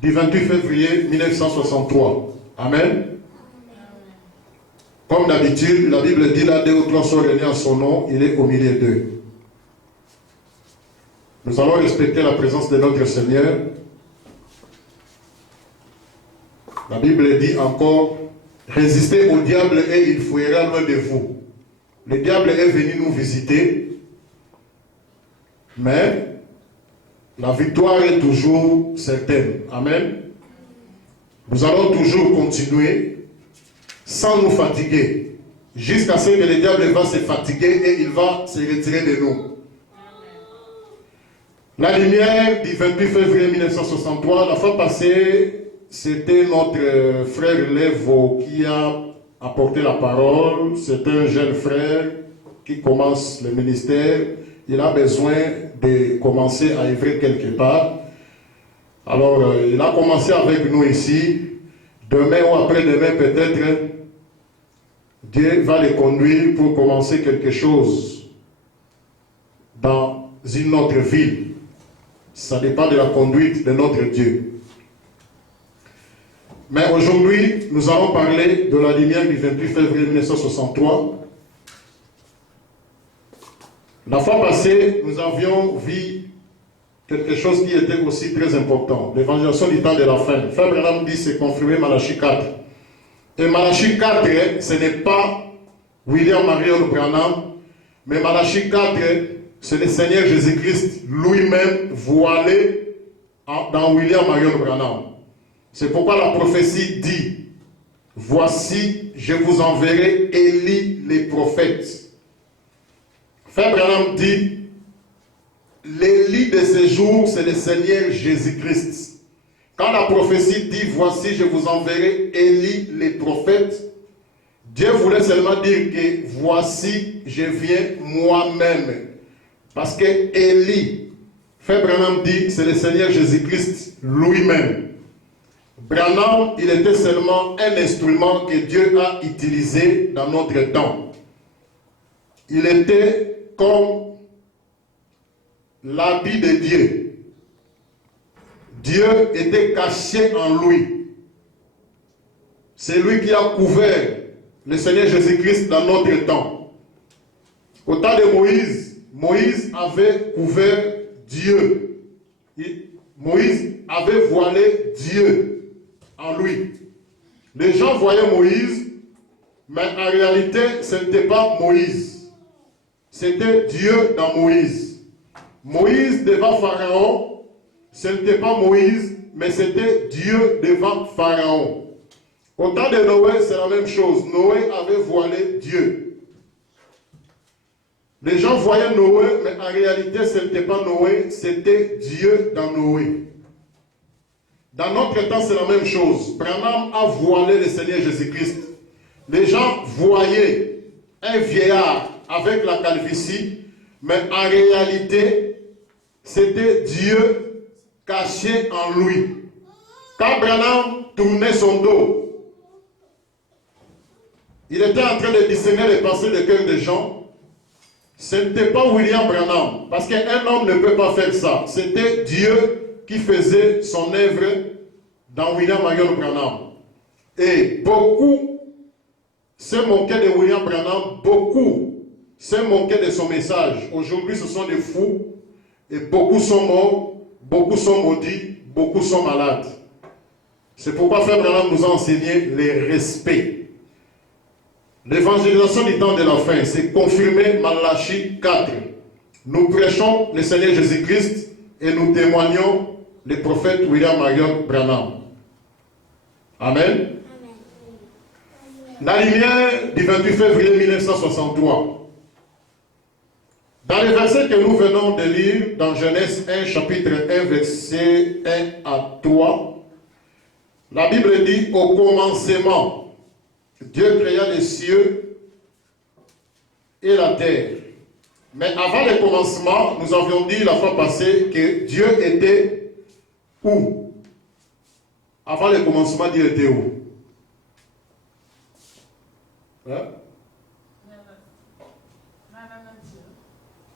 du 28 février 1963. Amen. Comme d'habitude, la Bible dit là, 2 ou 3 sont réunis en son nom, il est au milieu d'eux. Nous allons respecter la présence de notre Seigneur. La Bible dit encore, résistez au diable et il fuira loin de vous. Le diable est venu nous visiter, mais la victoire est toujours certaine. Amen. Nous allons toujours continuer sans nous fatiguer, jusqu'à ce que le diable va se fatiguer et il va se retirer de nous. La lumière du 28 février 1963, la fois passée, c'était notre frère Levo qui a apporté la parole. C'est un jeune frère qui commence le ministère. Il a besoin de commencer à œuvrer quelque part. Alors, il a commencé avec nous ici. Demain ou après-demain, peut-être, Dieu va le conduire pour commencer quelque chose dans une autre ville. Ça dépend de la conduite de notre Dieu. Mais aujourd'hui, nous allons parler de la lumière du 28 février 1963. La fois passée, nous avions vu quelque chose qui était aussi très important. L'évangélisation du temps de la fin. Frère Branham dit, c'est confirmé Malachie 4. Et Malachie 4, ce n'est pas William Marion Branham, mais Malachie 4, c'est le Seigneur Jésus-Christ lui-même voilé dans William Marion Branham. C'est pourquoi la prophétie dit, voici, je vous enverrai Élie les prophètes. Frère Branham dit, l'Élie de ces jours, c'est le Seigneur Jésus-Christ. Quand la prophétie dit, voici, je vous enverrai Élie les prophètes, Dieu voulait seulement dire que, voici, je viens moi-même. Parce que Élie, Frère Branham dit, c'est le Seigneur Jésus-Christ lui-même. Branham, il était seulement un instrument que Dieu a utilisé dans notre temps. Il était comme l'habit de Dieu. Dieu était caché en lui. C'est lui qui a couvert le Seigneur Jésus-Christ dans notre temps. Au temps de Moïse, Moïse avait couvert Dieu. Moïse avait voilé Dieu en lui. Les gens voyaient Moïse, mais en réalité, ce n'était pas Moïse. C'était Dieu dans Moïse. Moïse devant Pharaon, ce n'était pas Moïse, mais c'était Dieu devant Pharaon. Au temps de Noé, c'est la même chose. Noé avait voilé Dieu. Les gens voyaient Noé, mais en réalité, ce n'était pas Noé, c'était Dieu dans Noé. Dans notre temps, c'est la même chose. Branham a voilé le Seigneur Jésus-Christ. Les gens voyaient un vieillard avec la calvitie, mais en réalité, c'était Dieu caché en lui. Quand Branham tournait son dos, il était en train de discerner les pensées de cœur des gens. Ce n'était pas William Branham, parce qu'un homme ne peut pas faire ça. C'était Dieu qui faisait son œuvre dans William Marion Branham. Et beaucoup se moquaient de William Branham, beaucoup se moquaient de son message. Aujourd'hui, ce sont des fous, et beaucoup sont morts, beaucoup sont maudits, beaucoup sont malades. C'est pourquoi Frère Branham nous a enseigné le respect. L'évangélisation du temps de la fin, c'est confirmé Malachie 4. Nous prêchons le Seigneur Jésus-Christ et nous témoignons le prophète William Marion Branham. Amen. La lumière du 28 février 1963. Dans les versets que nous venons de lire, dans Genèse 1, chapitre 1, verset 1 à 3, la Bible dit, au commencement, Dieu créa les cieux et la terre. Mais avant le commencement, nous avions dit la fois passée que Dieu était où? Avant le commencement, Dieu était où? Hein?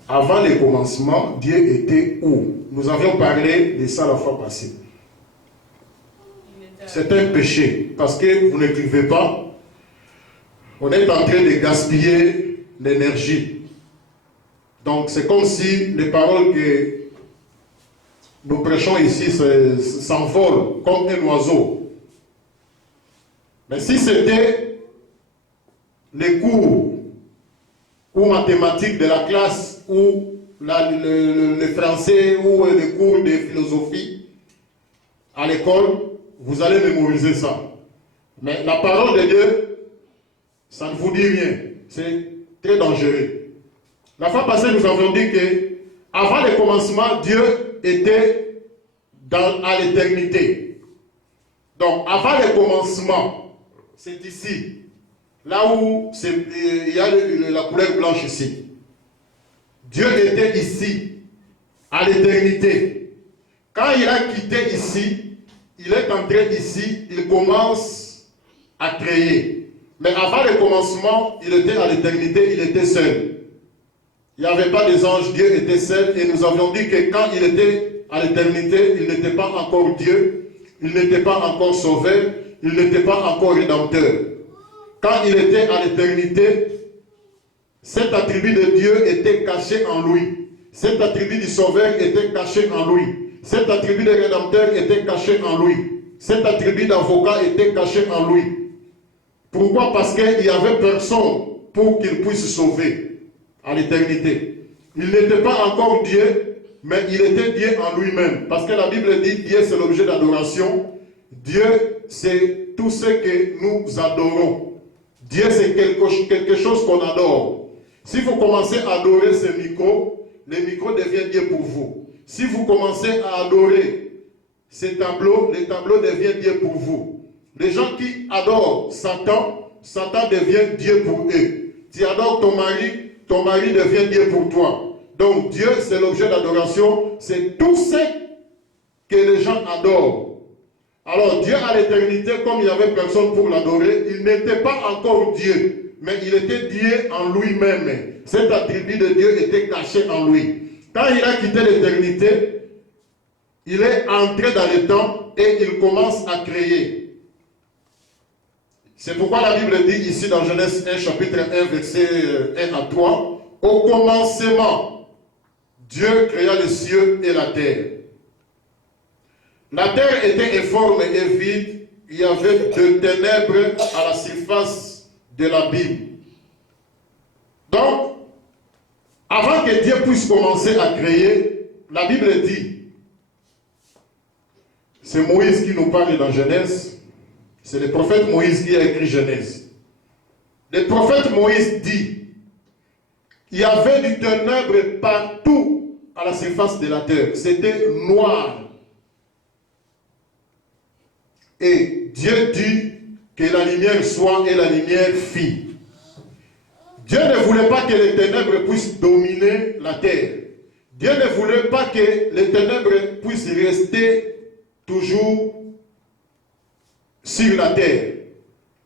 Avant le commencement, Dieu était où? Nous avions parlé de ça la fois passée. C'est un péché, parce que vous n'écrivez pas. On est en train de gaspiller l'énergie. Donc c'est comme si les paroles que nous prêchons ici s'envolent comme un oiseau. Mais si c'était les cours ou mathématiques de la classe ou le français ou les cours de philosophie à l'école, vous allez mémoriser ça. Mais la parole de Dieu, ça ne vous dit rien. C'est très dangereux. La fois passée, nous avons dit que avant le commencement, Dieu était à l'éternité. Donc, avant le commencement, c'est ici. Là où il y a la couleur blanche ici. Dieu était ici, à l'éternité. Quand il a quitté ici, il est entré ici, il commence à créer. Mais avant le commencement, il était à l'éternité, il était seul. Il n'y avait pas des anges, Dieu était seul. Et nous avions dit que quand il était à l'éternité, il n'était pas encore Dieu, il n'était pas encore sauveur, il n'était pas encore rédempteur. Quand il était à l'éternité, cet attribut de Dieu était caché en lui. Cet attribut du sauveur était caché en lui. Cet attribut de rédempteur était caché en lui. Cet attribut d'avocat était caché en lui. Pourquoi? Parce qu'il n'y avait personne pour qu'il puisse sauver à l'éternité. Il n'était pas encore Dieu, mais il était Dieu en lui-même. Parce que la Bible dit Dieu c'est l'objet d'adoration. Dieu c'est tout ce que nous adorons. Dieu c'est quelque chose qu'on adore. Si vous commencez à adorer ce micro, le micro devient Dieu pour vous. Si vous commencez à adorer ces tableaux, les tableaux deviennent Dieu pour vous. Les gens qui adorent Satan, Satan devient Dieu pour eux. Tu adores ton mari devient Dieu pour toi. Donc Dieu, c'est l'objet d'adoration, c'est tout ce que les gens adorent. Alors Dieu à l'éternité, comme il n'y avait personne pour l'adorer, il n'était pas encore Dieu, mais il était Dieu en lui-même. Cet attribut de Dieu était caché en lui. Quand il a quitté l'éternité, il est entré dans le temps et il commence à créer. C'est pourquoi la Bible dit ici dans Genèse 1, chapitre 1, verset 1 à 3, « Au commencement, Dieu créa les cieux et la terre. La terre était informe et vide, il y avait de ténèbres à la surface de l'abîme. » Donc, avant que Dieu puisse commencer à créer, la Bible dit, c'est Moïse qui nous parle dans Genèse, c'est le prophète Moïse qui a écrit Genèse. Le prophète Moïse dit, il y avait du ténèbre partout à la surface de la terre. C'était noir. Et Dieu dit que la lumière soit et la lumière fit. Dieu ne voulait pas que les ténèbres puissent dominer la terre. Dieu ne voulait pas que les ténèbres puissent rester toujours sur la terre.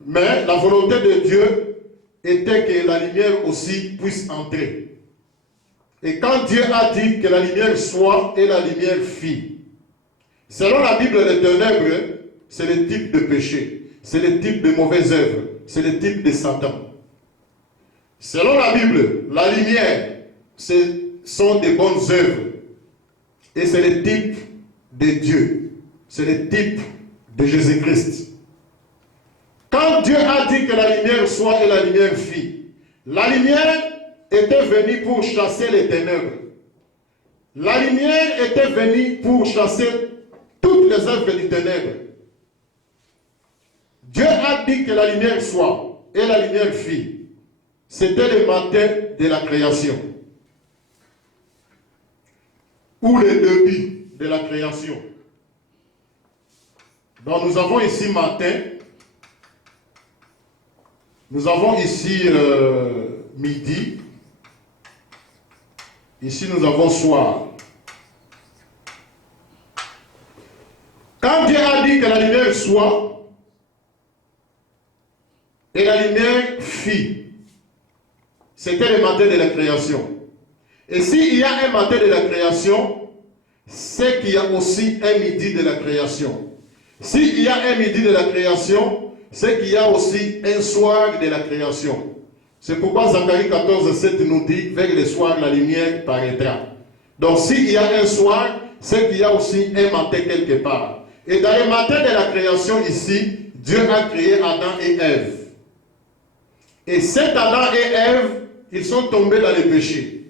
Mais la volonté de Dieu était que la lumière aussi puisse entrer. Et quand Dieu a dit que la lumière soit et la lumière fit, selon la Bible, les ténèbres, c'est le type de péché, c'est le type de mauvaises œuvres, c'est le type de Satan. Selon la Bible, la lumière, ce sont des bonnes œuvres. Et c'est le type de Dieu, c'est le type de Jésus-Christ. Quand Dieu a dit que la lumière soit et la lumière fit, la lumière était venue pour chasser les ténèbres. La lumière était venue pour chasser toutes les œuvres du ténèbre. Dieu a dit que la lumière soit et la lumière fit. C'était le matin de la création. Ou le début de la création. Donc nous avons ici matin. Nous avons ici midi. Ici nous avons soir. Quand Dieu a dit que la lumière soit, et la lumière fit, c'était le matin de la création. Et s'il y a un matin de la création, c'est qu'il y a aussi un midi de la création. S'il y a un midi de la création, c'est qu'il y a aussi un soir de la création. C'est pourquoi Zacharie 14:7 nous dit, vers le soir, la lumière paraîtra. Donc s'il y a un soir, c'est qu'il y a aussi un matin quelque part. Et dans le matin de la création ici, Dieu a créé Adam et Ève. Et cet Adam et Ève, ils sont tombés dans le péché.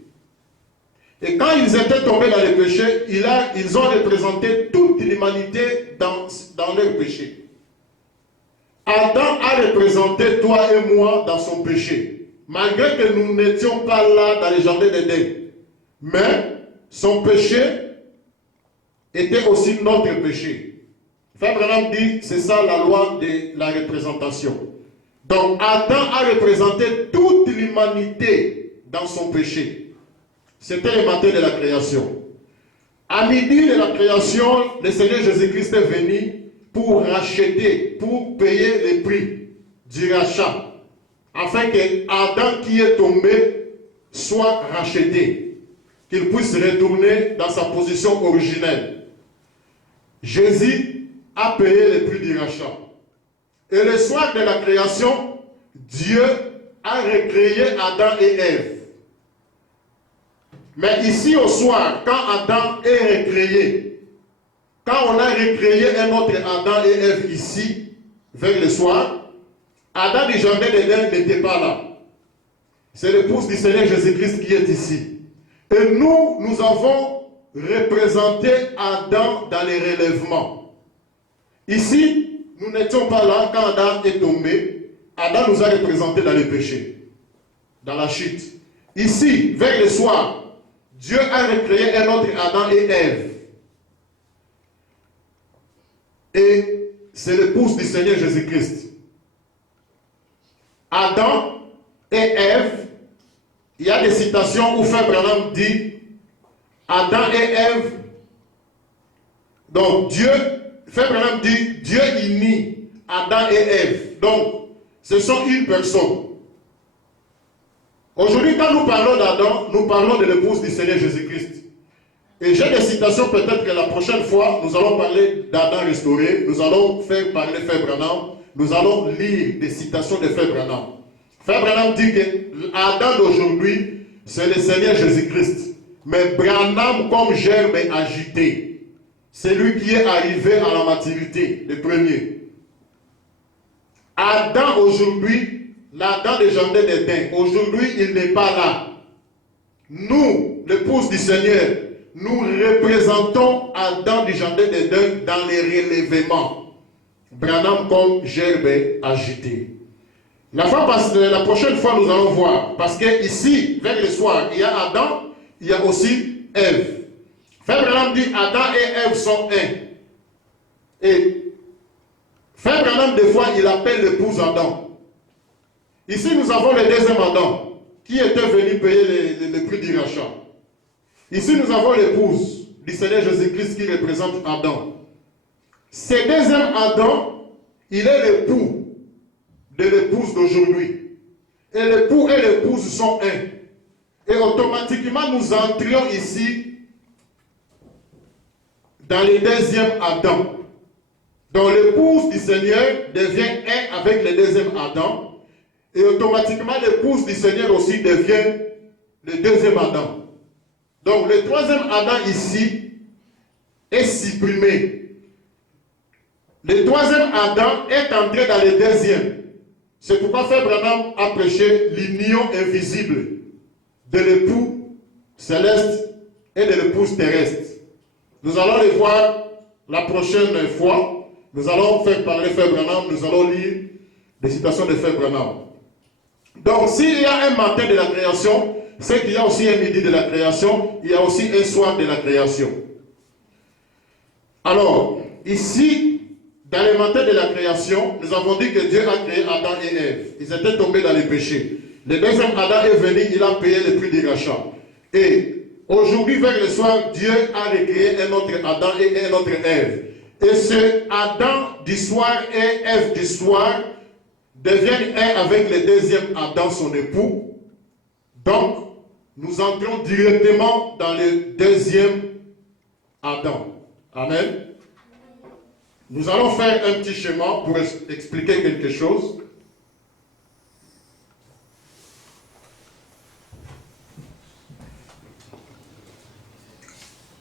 Et quand ils étaient tombés dans le péché, ils ont représenté toute l'humanité dans leur péché. Adam a représenté toi et moi dans son péché. Malgré que nous n'étions pas là dans le jardin d'Éden. Mais son péché était aussi notre péché. Frère Branham dit, c'est ça la loi de la représentation. Donc Adam a représenté toute l'humanité dans son péché. C'était le matin de la création. À midi de la création, le Seigneur Jésus-Christ est venu pour racheter, pour payer le prix du rachat, afin que Adam qui est tombé soit racheté, qu'il puisse retourner dans sa position originelle. Jésus a payé le prix du rachat. Et le soir de la création, Dieu a recréé Adam et Ève. Mais ici au soir, quand Adam est recréé, quand on a recréé un autre Adam et Ève ici, vers le soir, Adam du jardin d'Éden n'était pas là. C'est l'épouse du Seigneur Jésus-Christ qui est ici. Et nous avons représenté Adam dans les relèvements. Ici, nous n'étions pas là quand Adam est tombé. Adam nous a représentés dans le péché, dans la chute. Ici, vers le soir, Dieu a recréé un autre Adam et Ève. Et c'est l'épouse du Seigneur Jésus-Christ. Adam et Ève, il y a des citations où Frère Branham dit Adam et Ève. Donc Frère Branham dit Dieu unit Adam et Ève. Donc ce sont une personne. Aujourd'hui, quand nous parlons d'Adam, nous parlons de l'épouse du Seigneur Jésus-Christ. Et j'ai des citations, peut-être que la prochaine fois, nous allons parler d'Adam restauré, nous allons faire parler Frère Branham, nous allons lire des citations de Frère Branham. Frère Branham dit que Adam d'aujourd'hui, c'est le Seigneur Jésus-Christ. Mais Branham comme germe agité, c'est lui qui est arrivé à la maturité, le premier. Adam aujourd'hui, l'Adam des jardins d'Éden, aujourd'hui il n'est pas là. Nous, l'épouse du Seigneur, nous représentons Adam du jardin d'Éden dans les relèvements. Branham comme gerbe agité. La prochaine fois nous allons voir, parce que ici, vers le soir, il y a Adam, il y a aussi Ève. Frère Branham dit Adam et Ève sont un. Et Frère Branham, des fois, il appelle l'épouse Adam. Ici, nous avons le deuxième Adam qui était venu payer le prix du rachat. Ici, nous avons l'épouse du Seigneur Jésus-Christ qui représente Adam. Ce deuxième Adam, il est l'époux de l'épouse d'aujourd'hui. Et l'époux et l'épouse sont un. Et automatiquement, nous entrions ici dans le deuxième Adam. Donc, l'épouse du Seigneur devient un avec le deuxième Adam. Et automatiquement, l'épouse du Seigneur aussi devient le deuxième Adam. Donc, le troisième Adam ici est supprimé. Le troisième Adam est entré dans le deuxième. C'est pourquoi Frère Branham a prêché l'union invisible de l'époux céleste et de l'épouse terrestre. Nous allons les voir la prochaine fois. Nous allons faire parler Frère Branham, nous allons lire des citations de Frère Branham. Donc, s'il y a un matin de la création, c'est qu'il y a aussi un midi de la création, il y a aussi un soir de la création. Alors, ici, dans le matin de la création, nous avons dit que Dieu a créé Adam et Ève. Ils étaient tombés dans les péchés. Le deuxième Adam est venu, il a payé le prix du rachat. Et aujourd'hui, vers le soir, Dieu a recréé un autre Adam et un autre Ève. Et ce Adam du soir et Ève du soir deviennent un avec le deuxième Adam, son époux. Donc, nous entrons directement dans le deuxième Adam. Amen. Nous allons faire un petit schéma pour expliquer quelque chose.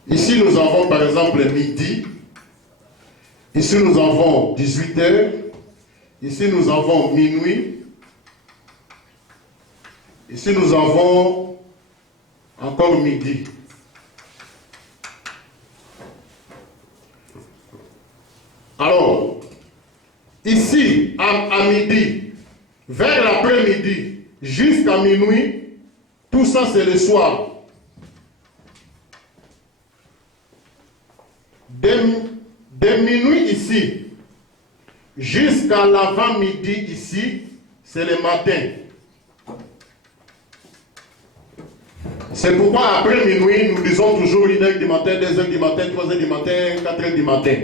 Ici, nous avons par exemple midi. Ici, nous avons 18 heures. Ici, nous avons minuit. Ici, nous avons encore midi. Alors, ici, à midi, vers l'après-midi, jusqu'à minuit, tout ça, c'est le soir. De minuit ici, jusqu'à l'avant-midi ici, c'est le matin. C'est pourquoi après minuit, nous disons toujours 1h du matin, 2h du matin, 3h du matin, 4h du matin.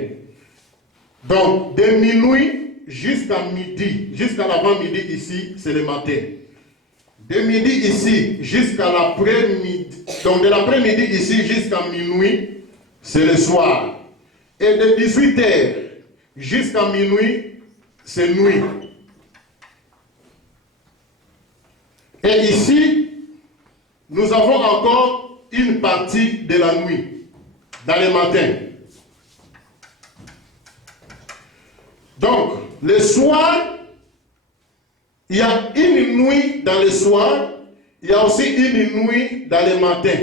Donc, de minuit jusqu'à midi, jusqu'à l'avant-midi ici, c'est le matin. De midi ici jusqu'à l'après-midi, donc de l'après-midi ici jusqu'à minuit, c'est le soir. Et de 18h jusqu'à minuit, c'est nuit. Et ici, nous avons encore une partie de la nuit, dans le matin. Donc, le soir, il y a une nuit dans le soir, il y a aussi une nuit dans le matin.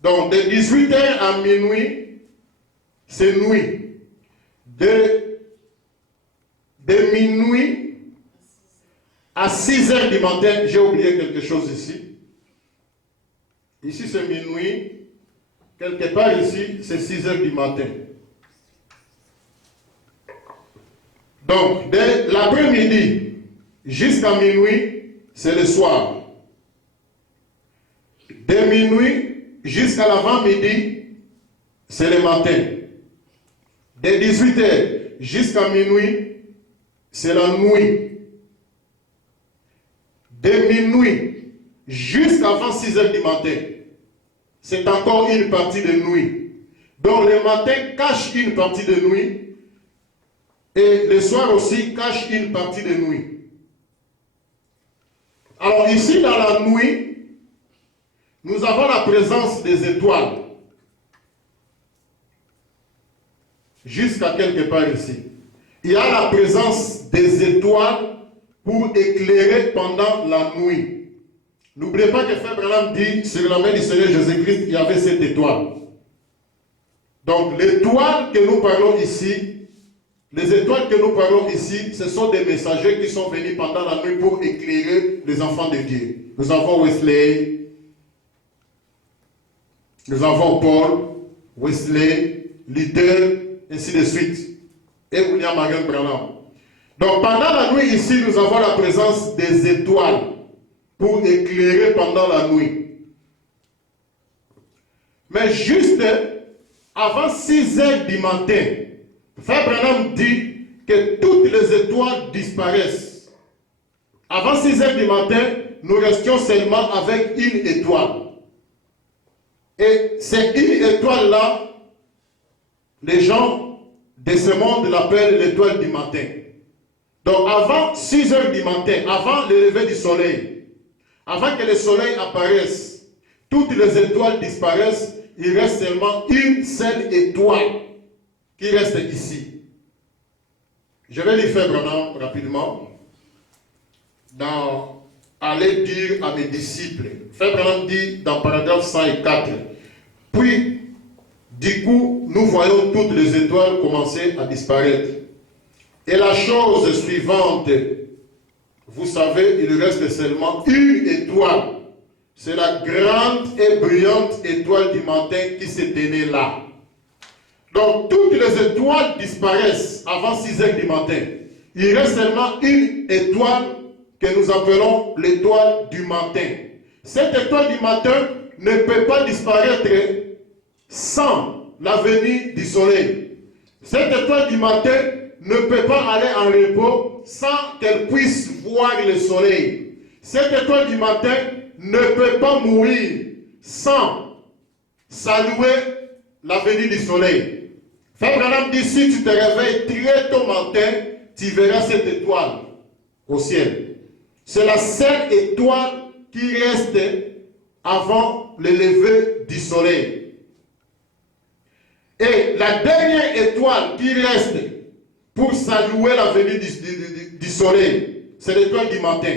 Donc, de 18h à minuit, c'est nuit. De minuit à 6h du matin, j'ai oublié quelque chose ici. Ici, c'est minuit. Quelque part ici, c'est 6h du matin. Donc, de l'après-midi jusqu'à minuit, c'est le soir. De minuit jusqu'à l'avant-midi, c'est le matin. De 18h jusqu'à minuit, c'est la nuit. De minuit jusqu'avant 6h du matin, c'est encore une partie de nuit. Donc le matin cache une partie de nuit et le soir aussi cache une partie de nuit. Alors ici dans la nuit, nous avons la présence des étoiles. Jusqu'à quelque part ici. Il y a la présence des étoiles pour éclairer pendant la nuit. N'oubliez pas que Frère Branham dit, sur la main du Seigneur Jésus-Christ, il y avait cette étoile. Donc l'étoile que nous parlons ici, les étoiles que nous parlons ici, ce sont des messagers qui sont venus pendant la nuit pour éclairer les enfants de Dieu. Nous avons Wesley, nous avons Paul, Wesley, Luther, ainsi de suite, et William Marion Branham. Donc pendant la nuit ici, nous avons la présence des étoiles pour éclairer pendant la nuit. Mais juste avant 6h du matin, Frère Branham dit que toutes les étoiles disparaissent. Avant 6h du matin, nous restions seulement avec une étoile. Et c'est une étoile-là, les gens de ce monde l'appellent l'étoile du matin. Donc avant 6h du matin, avant le lever du soleil, avant que le soleil apparaisse, toutes les étoiles disparaissent, il reste seulement une seule étoile qui reste ici. Je vais lui faire vraiment rapidement, aller dire à mes disciples. Frère Branham dit dans paragraphe 104, puis du coup, nous voyons toutes les étoiles commencer à disparaître. Et la chose suivante, vous savez, il reste seulement une étoile. C'est la grande et brillante étoile du matin qui se tenait là. Donc, toutes les étoiles disparaissent avant 6h du matin. Il reste seulement une étoile que nous appelons l'étoile du matin. Cette étoile du matin ne peut pas disparaître sans la venue du soleil. Cette étoile du matin ne peut pas aller en repos sans qu'elle puisse voir le soleil. Cette étoile du matin ne peut pas mourir sans saluer la venue du soleil. Frère Branham dit, si tu te réveilles très tôt matin, tu verras cette étoile au ciel. C'est la seule étoile qui reste avant le lever du soleil. Et la dernière étoile qui reste pour saluer la venue du soleil, c'est l'étoile du matin.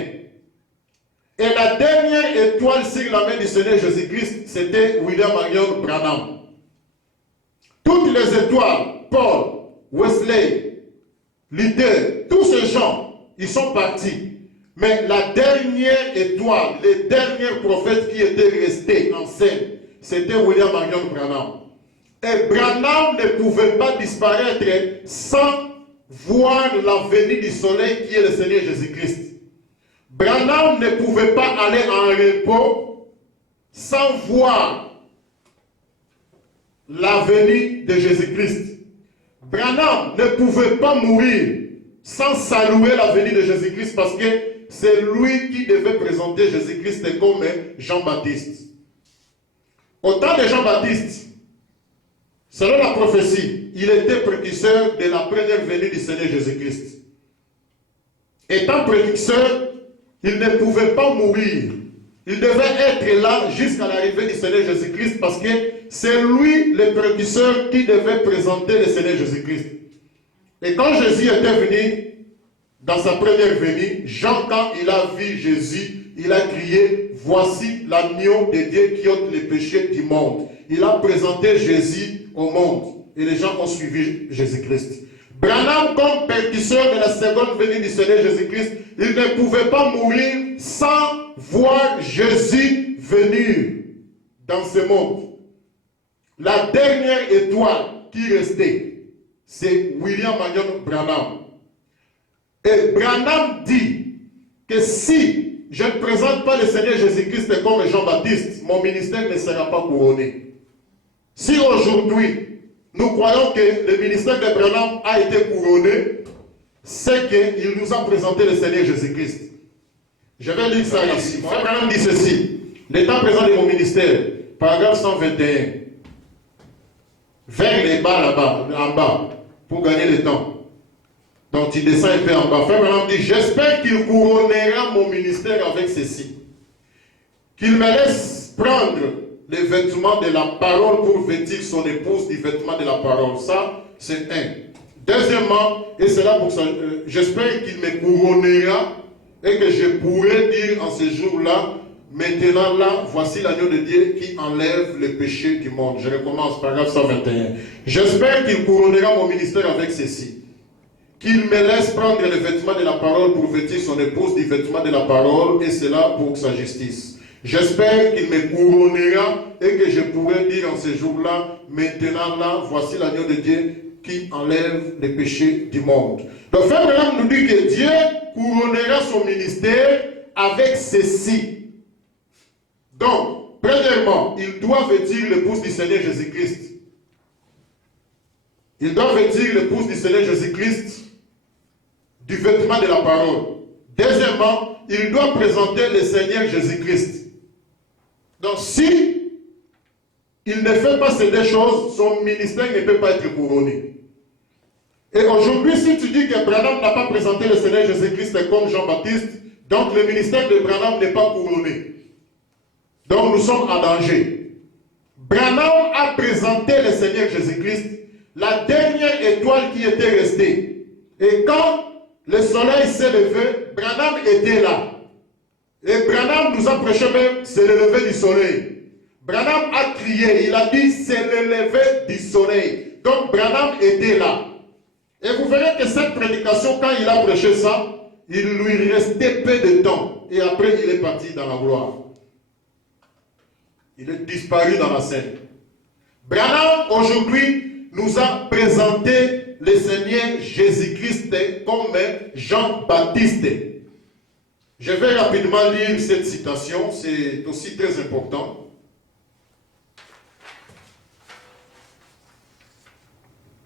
Et la dernière étoile sur la main du Seigneur Jésus-Christ, c'était William Marion Branham. Toutes les étoiles, Paul, Wesley, Luther, tous ces gens, ils sont partis. Mais la dernière étoile, les derniers prophètes qui étaient restés en scène, c'était William Marion Branham. Et Branham ne pouvait pas disparaître sans voir la venue du soleil qui est le Seigneur Jésus-Christ. Branham ne pouvait pas aller en repos sans voir la venue de Jésus-Christ. Branham ne pouvait pas mourir sans saluer la venue de Jésus-Christ parce que c'est lui qui devait présenter Jésus-Christ comme Jean-Baptiste. Au temps de Jean-Baptiste, selon la prophétie, il était précurseur de la première venue du Seigneur Jésus-Christ. Étant précurseur, il ne pouvait pas mourir. Il devait être là jusqu'à l'arrivée du Seigneur Jésus-Christ parce que c'est lui le précurseur qui devait présenter le Seigneur Jésus-Christ. Et quand Jésus était venu dans sa première venue, Jean, quand il a vu Jésus, il a crié, voici l'agneau de Dieu qui ôte les péchés du monde. Il a présenté Jésus au monde et les gens ont suivi Jésus-Christ. Branham, comme précurseur de la seconde venue du Seigneur Jésus-Christ, il ne pouvait pas mourir sans voir Jésus venir dans ce monde. La dernière étoile qui restait, c'est William Marion Branham. Et Branham dit que si je ne présente pas le Seigneur Jésus-Christ comme Jean-Baptiste, mon ministère ne sera pas couronné. Si aujourd'hui, nous croyons que le ministère de Branham a été couronné, c'est qu'il nous a présenté le Seigneur Jésus-Christ. Je vais lire ça ici. Frère Branham dit ceci. L'état présent de mon ministère, paragraphe 121. Vers les bas là-bas, en bas, pour gagner le temps. Donc tu descends un peu en bas. Frère Branham dit, j'espère qu'il couronnera mon ministère avec ceci. Qu'il me laisse prendre les vêtements de la parole pour vêtir son épouse du vêtement de la parole. Ça, c'est un. Deuxièmement, et c'est là pour ça, j'espère qu'il me couronnera et que je pourrai dire en ce jour-là, maintenant là, voici l'agneau de Dieu qui enlève le péché du monde. Je recommence, paragraphe 121. J'espère qu'il couronnera mon ministère avec ceci. Qu'il me laisse prendre les vêtements de la parole pour vêtir son épouse du vêtement de la parole, et cela pour sa justice. J'espère qu'il me couronnera et que je pourrai dire en ce jour-là, maintenant là, voici l'agneau de Dieu qui enlève les péchés du monde. Donc Frère Branham nous dit que Dieu couronnera son ministère avec ceci. Donc, premièrement, il doit vêtir l'épouse du Seigneur Jésus-Christ. Il doit vêtir l'épouse du Seigneur Jésus-Christ du vêtement de la parole. Deuxièmement, il doit présenter le Seigneur Jésus-Christ. Donc, si il ne fait pas ces deux choses, son ministère ne peut pas être couronné. Et aujourd'hui, si tu dis que Branham n'a pas présenté le Seigneur Jésus-Christ comme Jean-Baptiste, donc le ministère de Branham n'est pas couronné. Donc, nous sommes en danger. Branham a présenté le Seigneur Jésus-Christ, la dernière étoile qui était restée. Et quand le soleil s'est levé, Branham était là. Et Branham nous a prêché même, c'est le lever du soleil. Branham a crié, il a dit, c'est le lever du soleil. Donc Branham était là. Et vous verrez que cette prédication, quand il a prêché ça, il lui restait peu de temps. Et après, il est parti dans la gloire. Il est disparu dans la scène. Branham, aujourd'hui, nous a présenté le Seigneur Jésus-Christ comme Jean-Baptiste. Je vais rapidement lire cette citation, c'est aussi très important.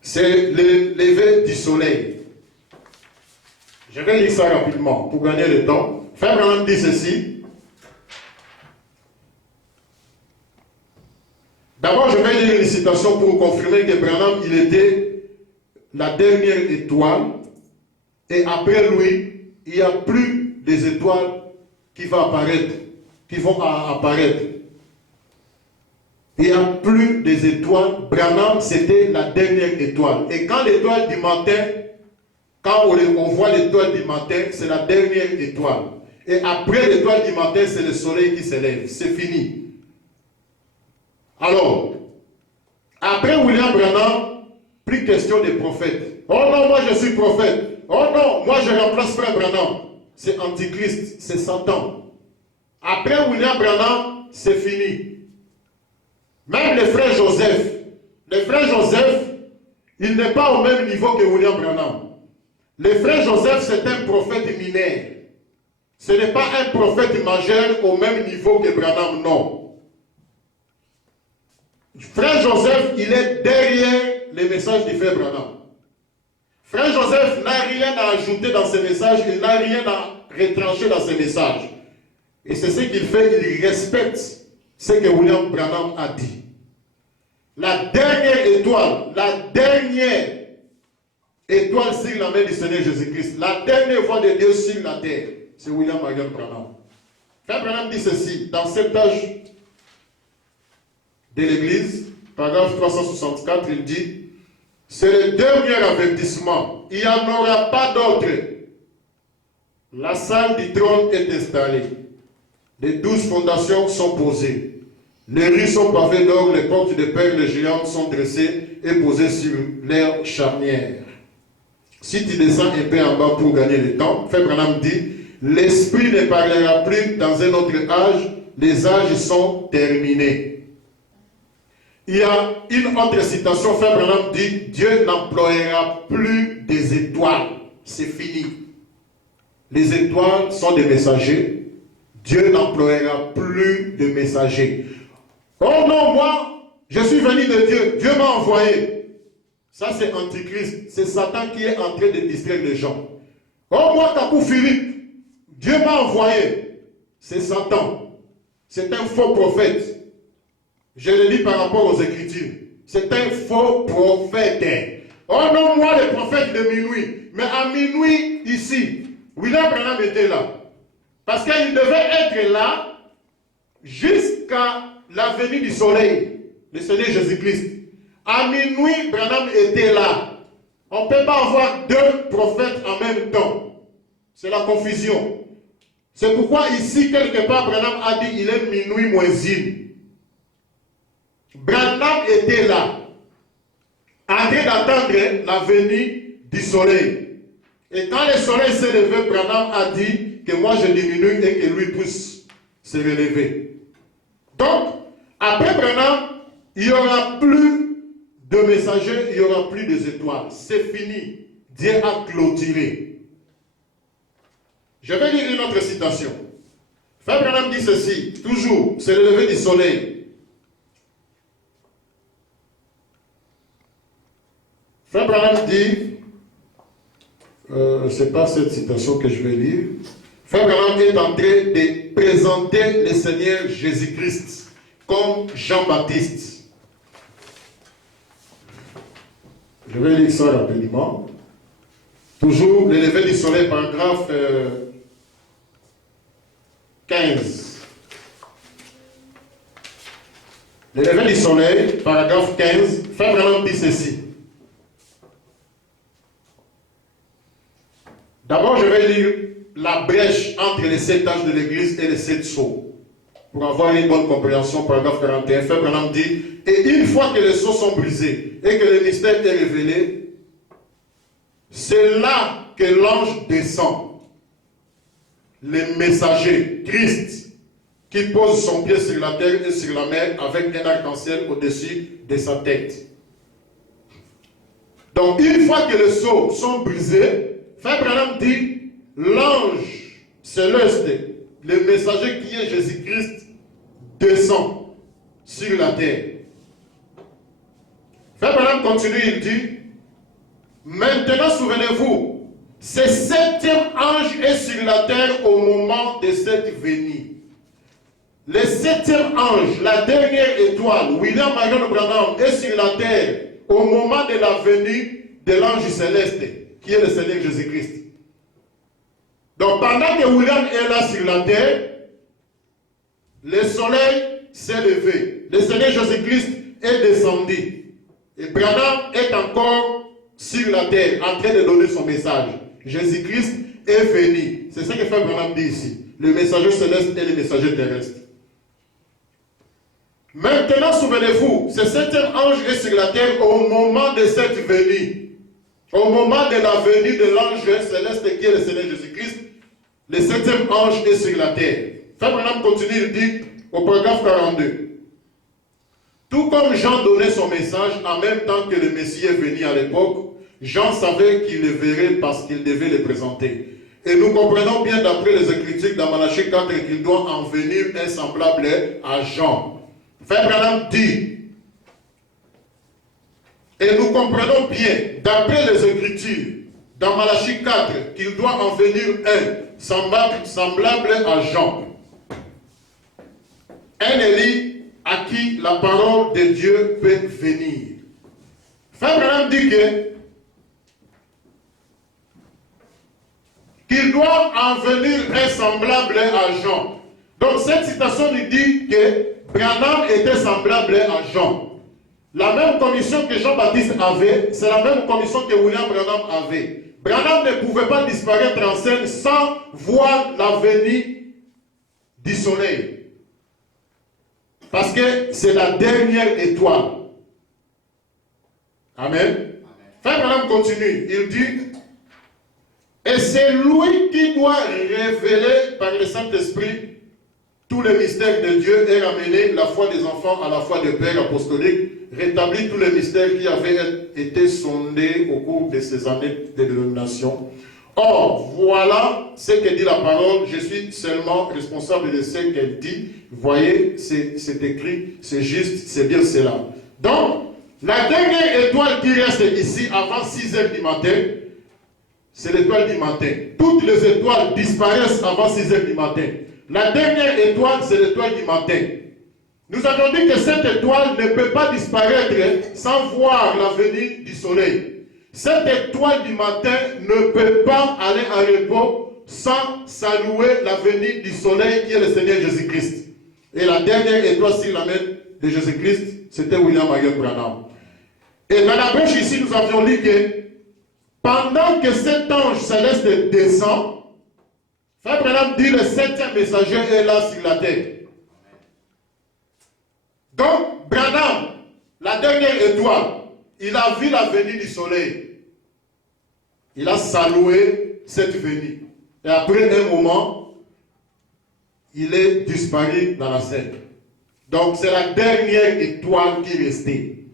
C'est le lever du soleil. Je vais lire ça rapidement pour gagner le temps. Frère Branham dit ceci. D'abord, je vais lire une citation pour confirmer que Branham, il était la dernière étoile. Et après lui, il n'y a plus des étoiles qui vont apparaître. Il n'y a plus des étoiles. Branham, c'était la dernière étoile. Et quand l'étoile du matin, quand on voit l'étoile du matin, c'est la dernière étoile. Et après l'étoile du matin, c'est le soleil qui s'élève. C'est fini. Alors, après William Branham, plus question des prophètes. Oh non, moi je suis prophète. Oh non, moi je remplace Frère Branham. C'est Antichrist, c'est Satan. Après William Branham, c'est fini. Même le frère Joseph. Le frère Joseph, il n'est pas au même niveau que William Branham. Le frère Joseph, c'est un prophète mineur. Ce n'est pas un prophète majeur au même niveau que Branham, non. Frère Joseph, il est derrière les messages du frère Branham. Frère Joseph n'a rien à ajouter dans ses messages, il n'a rien à retrancher dans ses messages. Et c'est ce qu'il fait, il respecte ce que William Branham a dit. La dernière étoile sur la main du Seigneur Jésus-Christ, la dernière voix de Dieu sur la terre, c'est William Marion Branham. Frère Branham dit ceci, dans cet âge de l'Église, paragraphe 364, il dit, c'est le dernier avertissement, il n'y en aura pas d'autre. La salle du trône est installée, les 12 fondations sont posées, les rues sont pavées d'or, les portes de perles géantes sont dressées et posées sur leur charnière. Si tu descends un peu en bas pour gagner le temps, Frère Branham dit, l'esprit ne parlera plus dans un autre âge, les âges sont terminés. Il y a une autre citation, Frère Branham dit, Dieu n'emploiera plus des étoiles, c'est fini. Les étoiles sont des messagers, Dieu n'emploiera plus de messagers. Oh non, moi, je suis venu de Dieu, Dieu m'a envoyé. Ça c'est Antichrist, c'est Satan qui est en train de distraire les gens. Oh moi, Kakou Philippe, Dieu m'a envoyé. C'est Satan, c'est un faux prophète. Je le dis par rapport aux Écritures. C'est un faux prophète. Oh non, moi, le prophète de minuit. Mais à minuit, ici, William Branham était là. Parce qu'il devait être là jusqu'à la venue du soleil, le Seigneur Jésus-Christ. À minuit, Branham était là. On ne peut pas avoir deux prophètes en même temps. C'est la confusion. C'est pourquoi ici, quelque part, Branham a dit il est minuit moins une. Branham était là, en train d'attendre la venue du soleil. Et quand le soleil s'est levé, Branham a dit que moi je diminue et que lui puisse se relever. Donc, après Branham, il n'y aura plus de messagers, il n'y aura plus des étoiles. C'est fini. Dieu a clôturé. Je vais lire une autre citation. Frère Branham dit ceci, toujours, c'est le lever du soleil. Frère Branham dit, ce n'est pas cette citation que je vais lire. Frère Branham est en train de présenter le Seigneur Jésus-Christ comme Jean-Baptiste. Je vais lire ça rapidement. Toujours le lever du soleil, paragraphe 15. Le lever du soleil, paragraphe 15. Frère Branham dit ceci. D'abord, je vais lire la brèche entre les 7 âges de l'Église et les 7 sceaux. Pour avoir une bonne compréhension, paragraphe 41, Frère Branham dit, et une fois que les sceaux sont brisés et que le mystère est révélé, c'est là que l'ange descend. Le messager, Christ, qui pose son pied sur la terre et sur la mer avec un arc-en-ciel au-dessus de sa tête. Donc, une fois que les sceaux sont brisés, Frère Branham dit, l'ange céleste, le messager qui est Jésus-Christ, descend sur la terre. Frère Branham continue, il dit, maintenant souvenez-vous, ce 7e ange est sur la terre au moment de cette venue. le septième ange, la dernière étoile, William Marion Branham, est sur la terre au moment de la venue de l'ange céleste, qui est le Seigneur Jésus-Christ. Donc pendant que William est là sur la terre, le soleil s'est levé. Le Seigneur Jésus-Christ est descendu. Et Branham est encore sur la terre, en train de donner son message. Jésus-Christ est venu. C'est ce que Frère Branham dit ici. Le messager céleste et le messager terrestre. Maintenant, souvenez-vous, ce septième ange est sur la terre au moment de cette venue. Au moment de la venue de l'ange céleste qui est le Seigneur Jésus-Christ, le septième ange est sur la terre. Frère Branham continue, il dit au paragraphe 42. Tout comme Jean donnait son message en même temps que le Messie est venu à l'époque, Jean savait qu'il le verrait parce qu'il devait le présenter. Et nous comprenons bien d'après les Écritures dans Malachie 4 qu'il doit en venir un semblable à Jean. Frère Branham dit, et nous comprenons bien d'après les Écritures dans Malachie 4 qu'il doit en venir un semblable à Jean. Un Élie à qui la parole de Dieu peut venir. Frère Branham dit qu'il doit en venir un semblable à Jean. Donc cette citation nous dit que Branham était semblable à Jean. La même commission que Jean-Baptiste avait, c'est la même commission que William Branham avait. Branham ne pouvait pas disparaître en scène sans voir la venue du soleil. Parce que c'est la dernière étoile. Amen. Frère Branham continue. Il dit, et c'est lui qui doit révéler par le Saint-Esprit tous les mystères de Dieu et ramener la foi des enfants à la foi des pères apostoliques, rétablir tous les mystères qui avaient été sondés au cours de ces années de dénomination. Or, voilà ce que dit la parole, je suis seulement responsable de ce qu'elle dit. Vous voyez, c'est écrit, c'est juste, c'est bien cela. Donc, la dernière étoile qui reste ici avant 6 heures du matin, c'est l'étoile du matin. Toutes les étoiles disparaissent avant 6 heures du matin. La dernière étoile, c'est l'étoile du matin. Nous avons dit que cette étoile ne peut pas disparaître sans voir la venue du soleil. Cette étoile du matin ne peut pas aller en repos sans saluer la venue du soleil qui est le Seigneur Jésus-Christ. Et la dernière étoile sur la main de Jésus-Christ, c'était William Marion Branham. Et dans la brèche ici, nous avions lu que pendant que cet ange céleste descend, Frère Branham dit le septième messager est là sur la terre. Donc, Branham, la dernière étoile, il a vu la venue du soleil. Il a salué cette venue. Et après un moment, il est disparu dans la scène. Donc, c'est la dernière étoile qui est restée.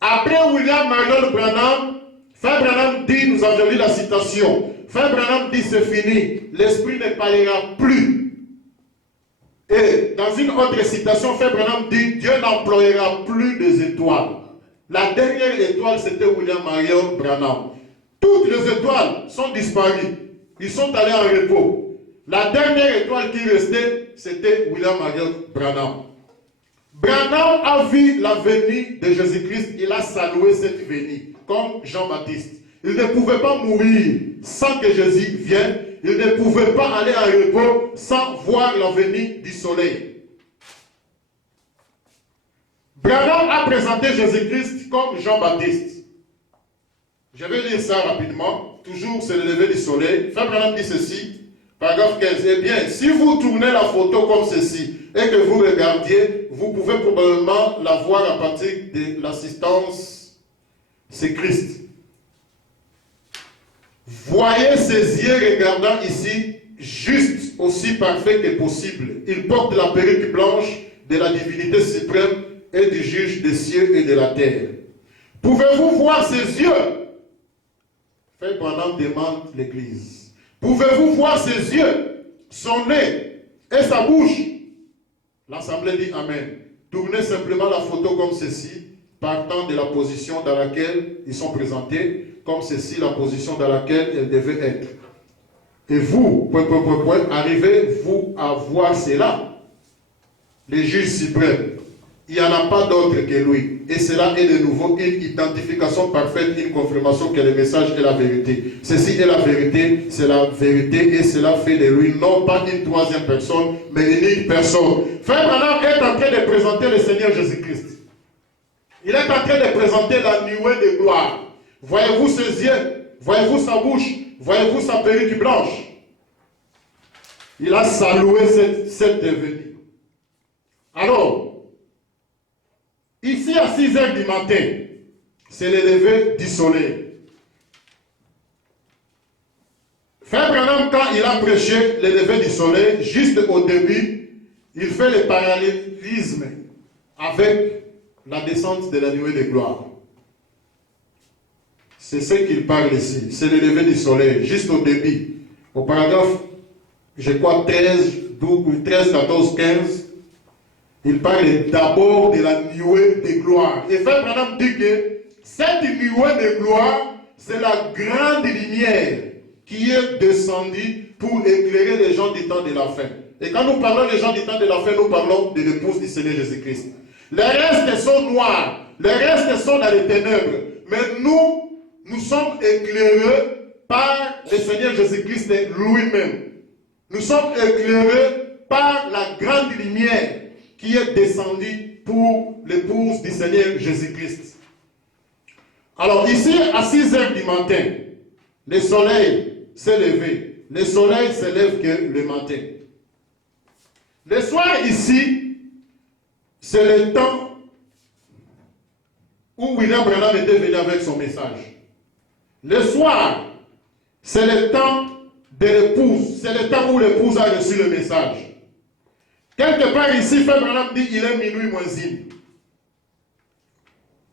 Après William Marion Branham, Frère Branham dit, nous avons lu la citation, Frère Branham dit c'est fini, l'esprit ne parlera plus. Et dans une autre citation, Frère Branham dit, Dieu n'employera plus des étoiles. La dernière étoile, c'était William Marion Branham. Toutes les étoiles sont disparues. Ils sont allés en repos. La dernière étoile qui restait, c'était William Marion Branham. Branham a vu la venue de Jésus-Christ. Il a salué cette venue, comme Jean-Baptiste. Il ne pouvait pas mourir sans que Jésus vienne. Il ne pouvait pas aller en repos sans voir la venue du soleil. Branham a présenté Jésus-Christ comme Jean-Baptiste. Je vais lire ça rapidement. Toujours, c'est le lever du soleil. Frère Branham dit ceci, paragraphe 15. Eh bien, si vous tournez la photo comme ceci et que vous regardiez, vous pouvez probablement la voir à partir de l'assistance, c'est Christ. Voyez ses yeux regardant ici, juste aussi parfait que possible. Il porte la perruque blanche de la divinité suprême et du juge des cieux et de la terre. Pouvez-vous voir ses yeux? Frère Branham demande l'Église. Pouvez-vous voir ses yeux, son nez et sa bouche? L'Assemblée dit Amen. Tournez simplement la photo comme ceci, partant de la position dans laquelle ils sont présentés, comme ceci, la position dans laquelle elle devait être. Et vous, arrivez-vous à voir cela? le juge suprême. Il n'y en a pas d'autre que lui. Et cela est de nouveau une identification parfaite, une confirmation que le message est la vérité. Ceci est la vérité, c'est la vérité et cela fait de lui non pas une troisième personne, mais une unique personne. Frère Branham est en train de présenter le Seigneur Jésus-Christ. Il est en train de présenter la nuée de gloire. Voyez-vous ses yeux? Voyez-vous sa bouche? Voyez-vous sa perruque blanche? Il a salué cette venue. Alors, ici à 6 heures du matin, c'est le lever du soleil. Frère Branham, quand il a prêché le lever du soleil, juste au début, il fait le parallélisme avec la descente de la nuée de gloire. C'est ce qu'il parle ici. C'est le lever du soleil, juste au début. Au paragraphe, je crois 13, 14, 15, il parle d'abord de la nuée de gloire. Et Frère Branham dit que cette nuée de gloire, c'est la grande lumière qui est descendue pour éclairer les gens du temps de la fin. Et quand nous parlons des gens du temps de la fin, nous parlons de l'épouse du Seigneur Jésus-Christ. Les restes sont noirs, les restes sont dans les ténèbres. Mais nous sommes éclairés par le Seigneur Jésus-Christ lui-même. Nous sommes éclairés par la grande lumière qui est descendue pour l'épouse du Seigneur Jésus-Christ. Alors ici, à 6 heures du matin, le soleil s'est levé. Le soleil se lève que le matin. Le soir ici, c'est le temps où William Branham était venu avec son message. Le soir, c'est le temps de l'épouse. C'est le temps où l'épouse a reçu le message. Quelque part ici, Frère Branham dit il est minuit moins une.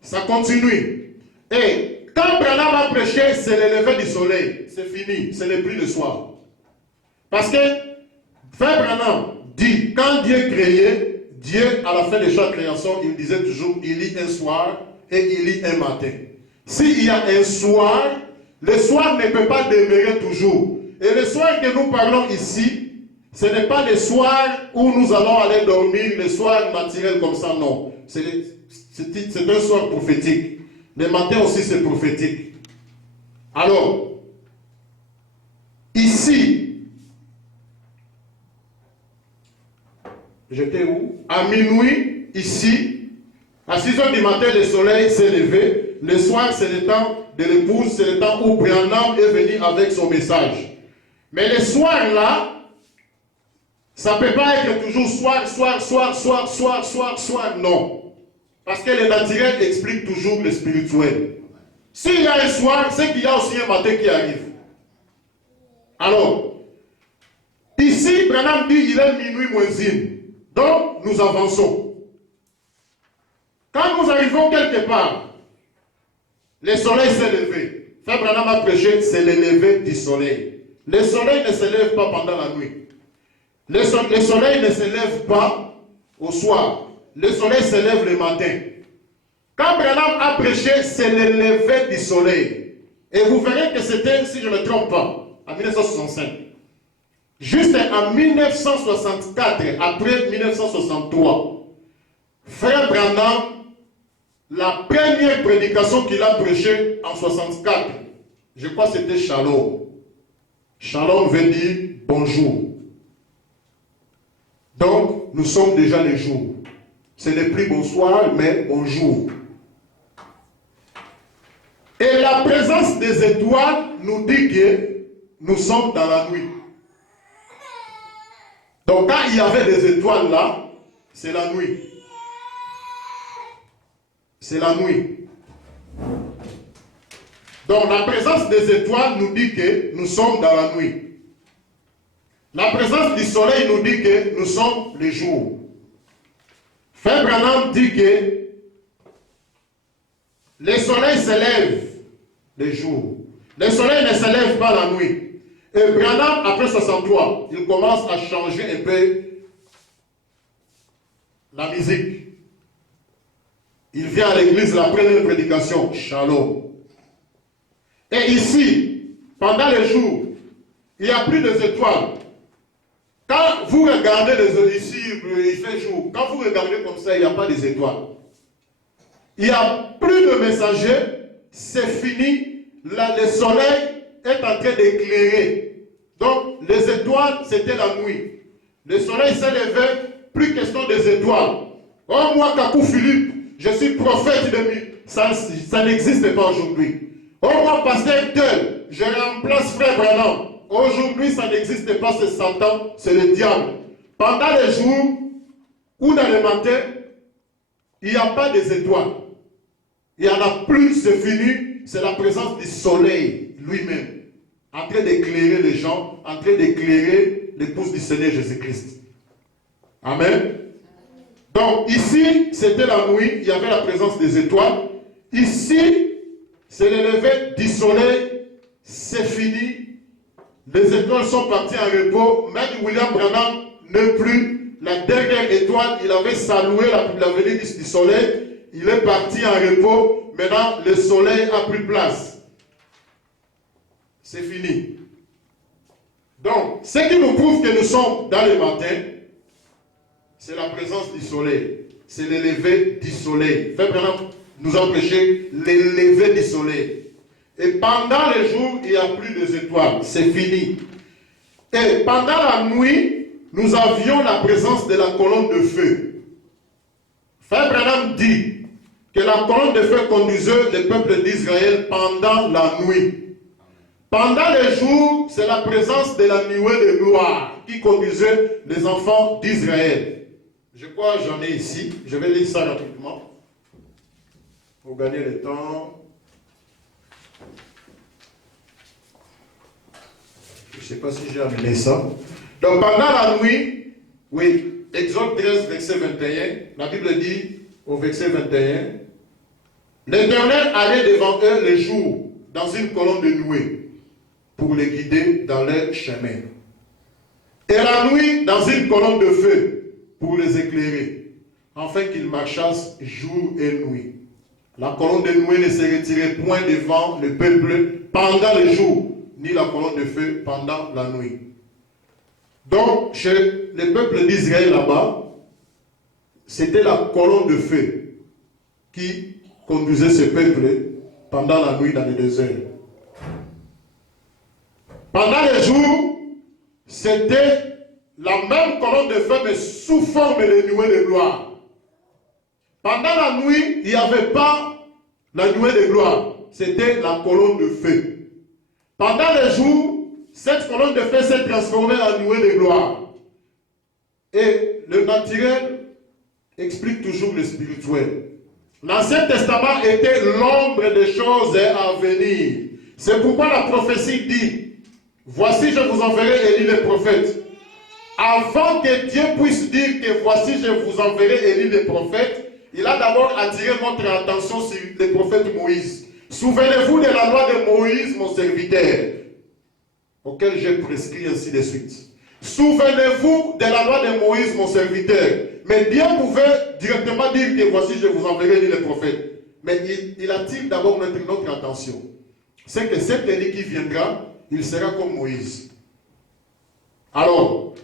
Ça continue. Et quand Branham a prêché, c'est le lever du soleil. C'est fini. Ce n'est plus le soir. Parce que Frère Branham dit, quand Dieu créait, Dieu, à la fin de chaque création, il disait toujours, il lit un soir et il lit un matin. S'il y a un soir, le soir ne peut pas demeurer toujours. Et le soir que nous parlons ici, ce n'est pas le soir où nous allons aller dormir, le soir naturel comme ça, non. C'est un soir prophétique. Le matin aussi, c'est prophétique. Alors, ici, j'étais où? À minuit, ici, à 6 heures du matin, le soleil s'est levé. Le soir, c'est le temps de l'épouse, c'est le temps où Branham est venu avec son message. Mais le soir là, ça ne peut pas être toujours soir, non. Parce que le naturel explique toujours le spirituel. S'il y a un soir, c'est qu'il y a aussi un matin qui arrive. Alors, ici, Branham dit il est minuit moins une. Donc, nous avançons. Quand nous arrivons quelque part, le soleil s'est levé. Frère Branham a prêché, c'est le lever du soleil. Le soleil ne se lève pas pendant la nuit. Le soleil ne se lève pas au soir. Le soleil se lève le matin. Quand Branham a prêché, c'est le lever du soleil. Et vous verrez que c'était, si je ne me trompe pas, en 1965. Juste en 1964, après 1963, Frère Branham, la première prédication qu'il a prêchée en 64, je crois que c'était Shalom. Shalom veut dire bonjour. Donc, nous sommes déjà les jours. Ce n'est plus bonsoir, mais bonjour. Et la présence des étoiles nous dit que nous sommes dans la nuit. Donc, quand il y avait des étoiles là, c'est la nuit. C'est la nuit. Donc, la présence des étoiles nous dit que nous sommes dans la nuit. La présence du soleil nous dit que nous sommes les jours. Frère Branham dit que le soleil se lève les jours. Le soleil ne se lève pas la nuit. Et Branham, après 63, il commence à changer un peu la musique. Il vient à l'église, la première prédication, Shalom. Et ici, pendant les jours, il n'y a plus d'étoiles. Quand vous regardez les ici, il fait jour. Quand vous regardez comme ça, il n'y a pas des étoiles. Il n'y a plus de messagers. C'est fini. Là, le soleil est en train d'éclairer. Donc, les étoiles, c'était la nuit. Le soleil s'est levé, plus question des étoiles. Oh, moi, Kakou Philippe, je suis prophète de nuit. Ça n'existe pas aujourd'hui. Oh, moi, pasteur tel, je remplace frère Branham. Aujourd'hui, ça n'existe pas, c'est Satan, c'est le diable. Pendant les jours ou dans le matin, il n'y a pas des étoiles. Il n'y en a plus, c'est fini. C'est la présence du soleil lui-même, en train d'éclairer les gens, en train d'éclairer l'épouse du Seigneur Jésus-Christ. Amen. Donc ici, c'était la nuit, il y avait la présence des étoiles. Ici, c'est le lever du soleil, c'est fini. Les étoiles sont parties en repos. Même William Branham n'est plus. La dernière étoile, il avait salué la venue du soleil. Il est parti en repos. Maintenant, le soleil a pris place. C'est fini. Donc, ce qui nous prouve que nous sommes dans le matin, c'est la présence du soleil. C'est le lever du soleil. Frère Branham nous a prêché le lever du soleil. Et pendant les jours, il n'y a plus de étoiles. C'est fini. Et pendant la nuit, nous avions la présence de la colonne de feu. Frère Branham dit que la colonne de feu conduisait le peuple d'Israël pendant la nuit. Pendant les jours, c'est la présence de la nuée de gloire qui conduisait les enfants d'Israël. Je crois que j'en ai ici. Je vais lire ça rapidement pour gagner le temps. Je ne sais pas si j'ai amené ça. Donc pendant la nuit, oui, Exode 13, verset 21, la Bible dit au verset 21, l'Éternel allait devant eux le jour dans une colonne de nuée pour les guider dans leur chemin. Et la nuit dans une colonne de feu pour les éclairer, afin qu'ils marchassent jour et nuit. La colonne de nuée ne se retirait point devant le peuple pendant le jour, ni la colonne de feu pendant la nuit. Donc, chez le peuple d'Israël là-bas, c'était la colonne de feu qui conduisait ce peuple pendant la nuit dans le désert. Pendant les jours, c'était la même colonne de feu, mais sous forme de nuée de gloire. Pendant la nuit, il n'y avait pas la nuée de gloire, c'était la colonne de feu. Pendant les jours, cette colonne de feu s'est transformée en nuée de gloire. Et le naturel explique toujours le spirituel. L'Ancien Testament était l'ombre des choses à venir. C'est pourquoi la prophétie dit, voici je vous enverrai Élie le prophète. Avant que Dieu puisse dire que voici je vous enverrai Élie le prophète, il a d'abord attiré notre attention sur le prophète Moïse. Souvenez-vous de la loi de Moïse, mon serviteur, auquel j'ai prescrit ainsi de suite. Souvenez-vous de la loi de Moïse, mon serviteur. Mais Dieu pouvait directement dire que voici, je vous enverrai le prophète. Mais il attire d'abord notre attention. C'est que cet Élie qui viendra, il sera comme Moïse. Alors,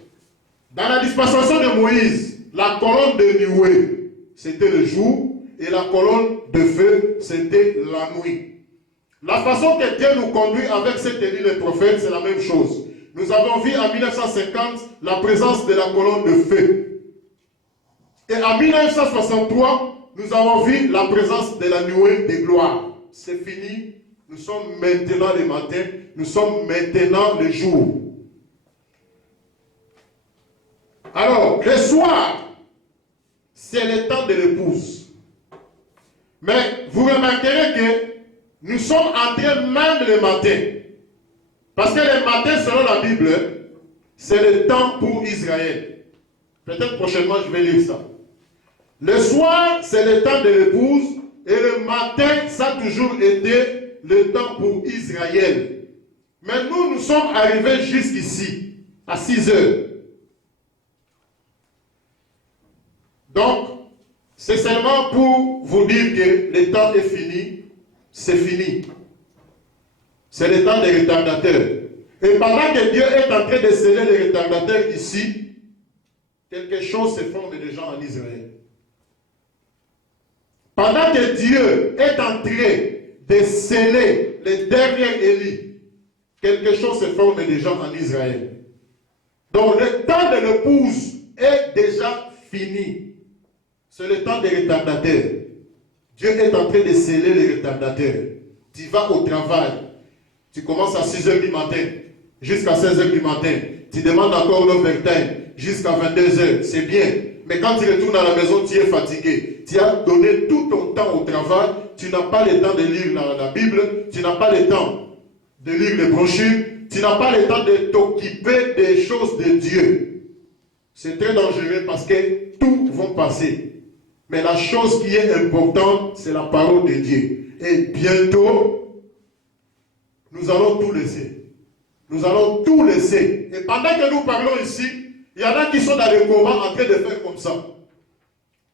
dans la dispensation de Moïse, la colonne de nuée, c'était le jour. Et la colonne de feu, c'était la nuit. La façon que Dieu nous conduit avec cet Élie le prophète, c'est la même chose. Nous avons vu en 1950 la présence de la colonne de feu. Et en 1963, nous avons vu la présence de la nuée de gloire. C'est fini. Nous sommes maintenant le matin. Nous sommes maintenant le jour. Alors, le soir, c'est le temps de l'épouse. Mais vous remarquerez que nous sommes entrés même le matin. Parce que le matin, selon la Bible, c'est le temps pour Israël. Peut-être prochainement, je vais lire ça. Le soir, c'est le temps de l'épouse. Et le matin, ça a toujours été le temps pour Israël. Mais nous sommes arrivés jusqu'ici, à 6 heures. Donc, c'est seulement pour vous dire que le temps est fini, c'est fini. C'est le temps des retardateurs. Et pendant que Dieu est en train de sceller les retardataires ici, quelque chose se forme déjà en Israël. Pendant que Dieu est en train de sceller les derniers Élis, quelque chose se forme déjà en Israël. Donc le temps de l'épouse est déjà fini. C'est le temps des retardataires. Dieu est en train de sceller les retardataires. Tu vas au travail, tu commences à 6 h du matin, jusqu'à 16 h du matin. Tu demandes encore l'overtime, jusqu'à 22 h. C'est bien. Mais quand tu retournes à la maison, tu es fatigué. Tu as donné tout ton temps au travail. Tu n'as pas le temps de lire la Bible. Tu n'as pas le temps de lire les brochures. Tu n'as pas le temps de t'occuper des choses de Dieu. C'est très dangereux parce que tout va passer. Mais la chose qui est importante, c'est la parole de Dieu. Et bientôt, nous allons tout laisser. Nous allons tout laisser. Et pendant que nous parlons ici, il y en a qui sont dans le coma en train de faire comme ça.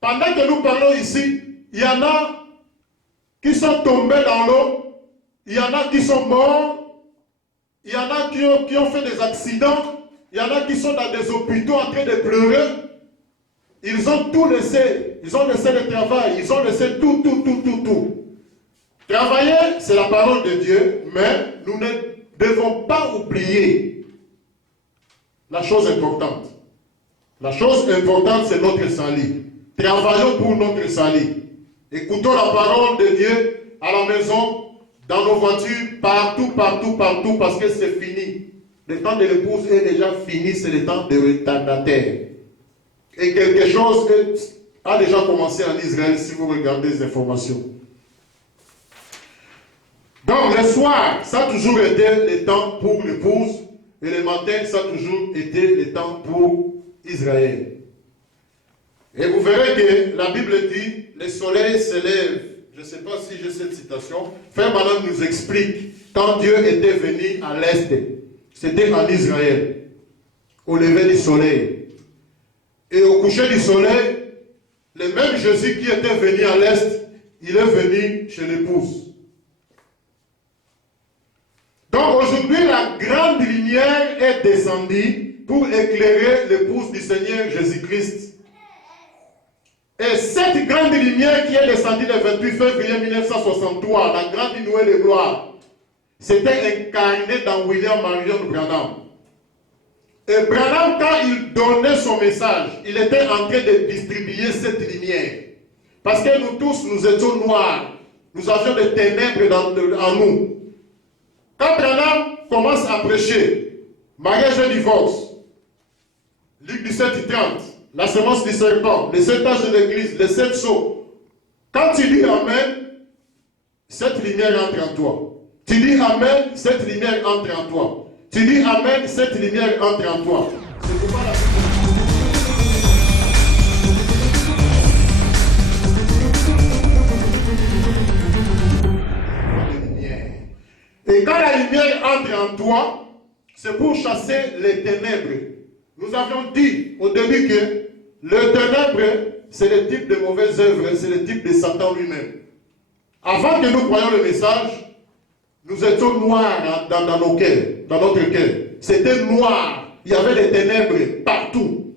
Pendant que nous parlons ici, il y en a qui sont tombés dans l'eau. Il y en a qui sont morts. Il y en a qui ont fait des accidents. Il y en a qui sont dans des hôpitaux en train de pleurer. Ils ont tout laissé. Ils ont laissé le travail. Ils ont laissé tout. Travailler, c'est la parole de Dieu, mais nous ne devons pas oublier la chose importante. La chose importante, c'est notre salut. Travaillons pour notre salut. Écoutons la parole de Dieu à la maison, dans nos voitures, partout, parce que c'est fini. Le temps de l'épouse est déjà fini, c'est le temps de retardataire. Et quelque chose a déjà commencé en Israël si vous regardez les informations. Donc le soir, ça a toujours été le temps pour l'épouse, et le matin, ça a toujours été le temps pour Israël. Et vous verrez que la Bible dit, le soleil se lève. Je ne sais pas si j'ai cette citation. Frère Branham nous explique, quand Dieu était venu à l'est, c'était en Israël, au lever du soleil. Et au coucher du soleil, le même Jésus qui était venu à l'est, il est venu chez l'épouse. Donc aujourd'hui, la grande lumière est descendue pour éclairer l'épouse du Seigneur Jésus-Christ. Et cette grande lumière qui est descendue le 28 février 1963, la grande nouvelle de gloire, c'était incarné dans William Marion Branham. Et Branham, quand il donnait son message, il était en train de distribuer cette lumière. Parce que nous tous, nous étions noirs. Nous avions des ténèbres en nous. Quand Branham commence à prêcher, mariage et divorce, Luc 17:30, la semence du serpent, les 7 âges de l'église, les 7 sceaux. Quand tu dis Amen, cette lumière entre en toi. Tu dis Amen, cette lumière entre en toi. Tu dis Amen, cette lumière entre en toi. C'est pourquoi la Et quand la lumière entre en toi, c'est pour chasser les ténèbres. Nous avions dit au début que le ténèbre, c'est le type de mauvaises œuvres, c'est le type de Satan lui-même. Avant que nous croyions le message, nous étions noirs dans nos cœurs, dans notre cœur. C'était noir. Il y avait des ténèbres partout.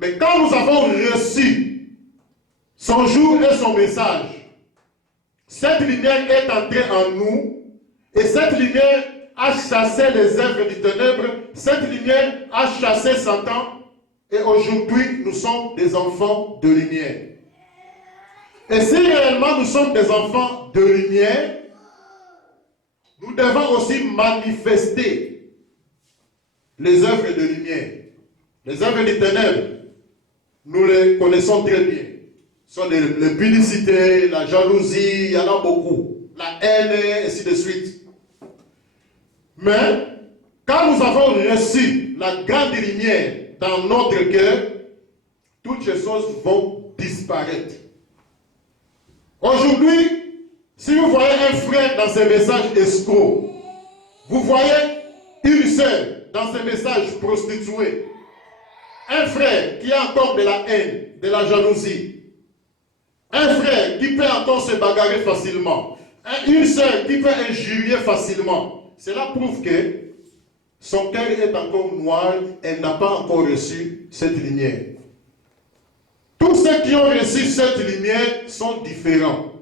Mais quand nous avons reçu son jour et son message, cette lumière est entrée en nous et cette lumière a chassé les œuvres du ténèbre. Cette lumière a chassé Satan. Et aujourd'hui, nous sommes des enfants de lumière. Et si réellement nous sommes des enfants de lumière, nous devons aussi manifester les œuvres de lumière. Les œuvres des ténèbres, nous les connaissons très bien. Ce sont les publicités, la jalousie, il y en a beaucoup. La haine, et ainsi de suite. Mais, quand nous avons reçu la grande lumière dans notre cœur, toutes ces choses vont disparaître. Aujourd'hui, si vous voyez un frère dans ses messages escrocs, vous voyez une sœur dans ses messages prostitués, un frère qui a encore de la haine, de la jalousie, un frère qui peut encore se bagarrer facilement, une sœur qui peut injurier facilement, cela prouve que son cœur est encore noir, elle n'a pas encore reçu cette lumière. Tous ceux qui ont reçu cette lumière sont différents.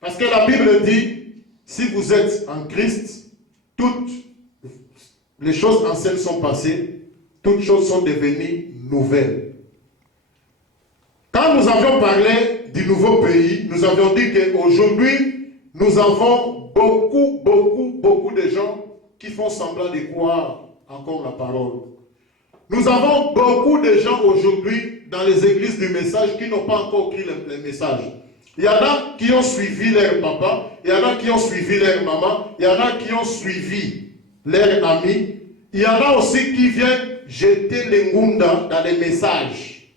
Parce que la Bible dit, si vous êtes en Christ, toutes les choses anciennes sont passées, toutes choses sont devenues nouvelles. Quand nous avions parlé du nouveau pays, nous avions dit qu'aujourd'hui, nous avons beaucoup de gens qui font semblant de croire encore la parole. Nous avons beaucoup de gens aujourd'hui dans les églises du message qui n'ont pas encore pris le message. Il y en a qui ont suivi leur papa, il y en a qui ont suivi leur maman, il y en a qui ont suivi leurs amis. Il y en a aussi qui viennent jeter les ngunda dans les messages.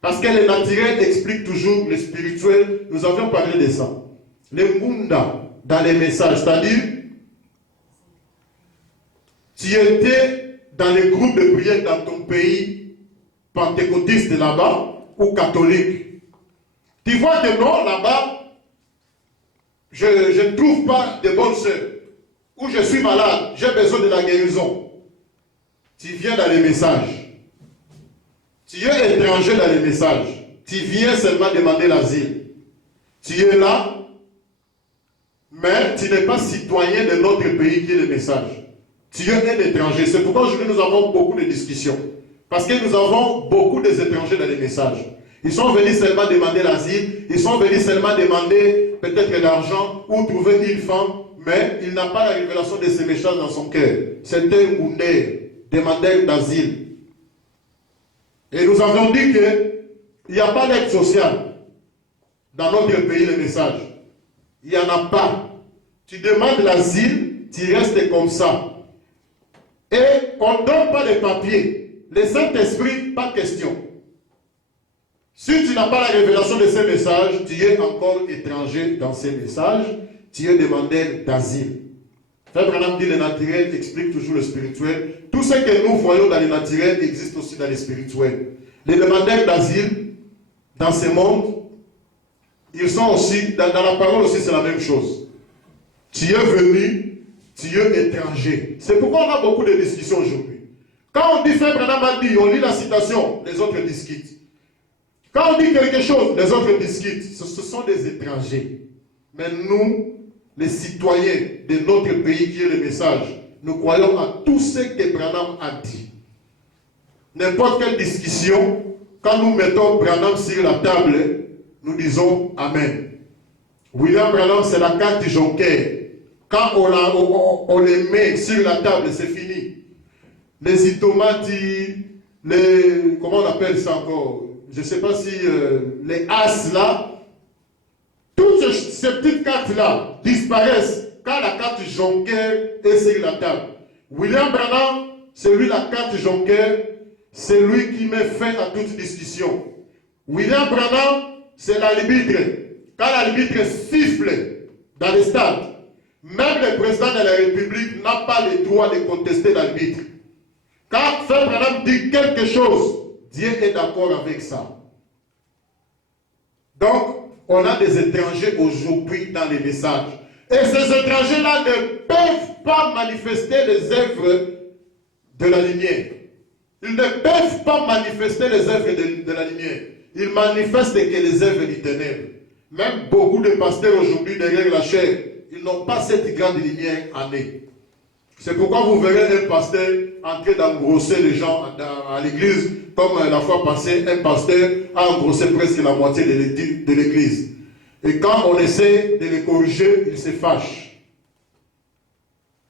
Parce que le naturel explique toujours le spirituel. Nous avions parlé de ça. Les ngunda dans les messages, c'est-à-dire, tu étais dans les groupes de prière dans ton pays, pentecôtiste là-bas, ou catholique. Tu vois que non, là-bas, je ne trouve pas de bonnes sœurs. Ou je suis malade, j'ai besoin de la guérison. Tu viens dans les messages. Tu es étranger dans les messages. Tu viens seulement demander l'asile. Tu es là, mais tu n'es pas citoyen de notre pays qui est le message. Tu es un étranger. C'est pourquoi aujourd'hui nous avons beaucoup de discussions. Parce que nous avons beaucoup d'étrangers dans les messages. Ils sont venus seulement demander l'asile. Ils sont venus seulement demander peut-être de l'argent ou trouver une femme. Mais il n'a pas la révélation de ces messages dans son cœur. C'est un goundé, demandeur d'asile. Et nous avons dit qu'il n'y a pas d'aide sociale dans notre pays, le message. Il n'y en a pas. Tu demandes l'asile, tu restes comme ça. Et on ne donne pas les papiers. Le Saint-Esprit, pas question. Si tu n'as pas la révélation de ces messages, tu es encore étranger dans ces messages, tu es demandeur d'asile. Frère Branham dit le naturel explique toujours le spirituel. Tout ce que nous voyons dans le naturel existe aussi dans le spirituel. Les demandeurs d'asile, dans ce monde, ils sont aussi, dans la parole aussi c'est la même chose. Tu es venu, tu es étranger. C'est pourquoi on a beaucoup de discussions aujourd'hui. Quand on dit Frère Branham a dit, on lit la citation, les autres discutent. Quand on dit quelque chose, les autres discutent. Ce sont des étrangers. Mais nous, les citoyens de notre pays qui est le message, nous croyons à tout ce que Branham a dit. N'importe quelle discussion, quand nous mettons Branham sur la table, nous disons Amen. William Branham, c'est la carte Jonker. Quand on les met sur la table, c'est fini. Les itomatis, comment on appelle ça encore? Je ne sais pas si les as là, toutes ces petites cartes-là disparaissent quand la carte Jonker est sur la table. William Branham, c'est lui la carte Jonker, c'est lui qui met fin à toute discussion. William Branham, c'est l'arbitre. Quand l'arbitre siffle dans les stades, même le président de la République n'a pas le droit de contester l'arbitre. Quand Frère Branham dit quelque chose, Dieu est d'accord avec ça. Donc, on a des étrangers aujourd'hui dans les messages. Et ces étrangers-là ne peuvent pas manifester les œuvres de la lumière. Ils ne peuvent pas manifester les œuvres de la lumière. Ils manifestent que les œuvres du ténèbre. Même beaucoup de pasteurs aujourd'hui derrière la chair, ils n'ont pas cette grande lumière en eux. C'est pourquoi vous verrez un pasteur en train d'engrosser les gens à l'église, comme la fois passée, un pasteur a engrossé presque la moitié de l'église. Et quand on essaie de les corriger, ils se fâchent.